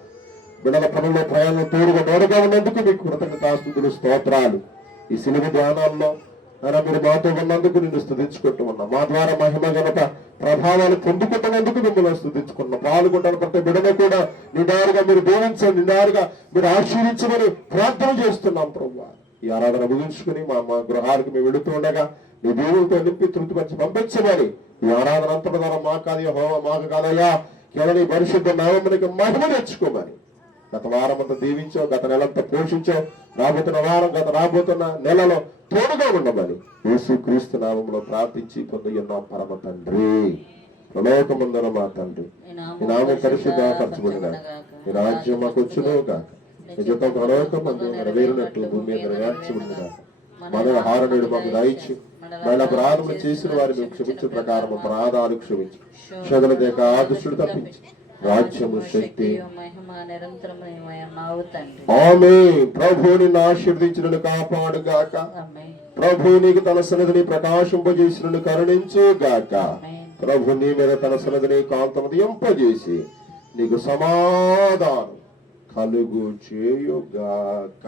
బిడ్డల పనుల్లో ప్రయాణం తోడుగా నోరుగా ఉన్నందుకు మీకు కృతజ్ఞతాస్తుతులు, స్తోత్రాలు. ఈ సిలువ ధ్యానాల్లో మీరు మాతో ఉన్నందుకు నిన్ను స్తుతించుకుంటూ ఉన్నాం. మా ద్వారా మహిమ ఘనత ప్రభావాలు పొందుకుంటున్నందుకు మిమ్మల్ని స్తుతించుకున్నాం. పాల్గొంటున్న ప్రతి బిడ్డను కూడా నిండారుగా మీరు దీవించండి, నిండారుగా మీరు ఆశీర్వించమని ప్రార్థన చేస్తున్నాం ప్రభువా. ఈ ఆరాధన ముగించుకుని మా గృహాలకు మేము వెళుతుండగా నీ దేవులతో నింపి తృప్తిపరిచి పంపించమని, ఈ ఆరాధన అంతటి ద్వారా మాకు కాదయ్యా, కేవలం ఈ పరిశుద్ధ నామమునికి మహిమ తెచ్చుకోమని గత వారం అంతా దీవించావు, గత నెలంతా పోషించావు. రాబోతున్న నెలలో తోడుగా ఉండమని యేసుక్రీస్తు నామములో ప్రార్థించి పొందున్నాం పరమ తండ్రి. ప్రలోకమందున మా తండ్రి, ఈ నామం పరిశుద్ధపరచబడిన ఈ రాజ్యం మాకు వచ్చునుగా, నిజంగా ప్రలోకమందు నెరవేరినట్లు భూమి మీద నెరవేర్చబడిన మన ఆహారనుడు మాకు దయచి, మన అపరాధములు చేసిన వారిని క్షమించు ప్రకారం అపరాధాలు క్షమించు, శోధన దేక దుష్టుడు తప్పించి రాజ్యము, శక్తి, ఆమేన్. ప్రభు నిన్ను ఆశీర్వదించును కాపాడుగాక. ప్రభు నీకు తన సన్నిధిని ప్రకాశింపజేసినను కరుణించు గాక. ప్రభు నీ మీద తన సన్నిధిని కాంతమదింపజేసి నీకు సమాధానం కలుగు చేయుగాక.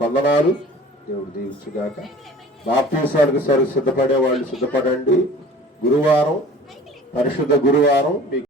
వందనాలు. దేవుడు దీవించుగాక. బాప్తీసాలకు సిద్ధపడే వాళ్ళు సిద్ధపడండి. గురువారం, పరిశుద్ధ గురువారం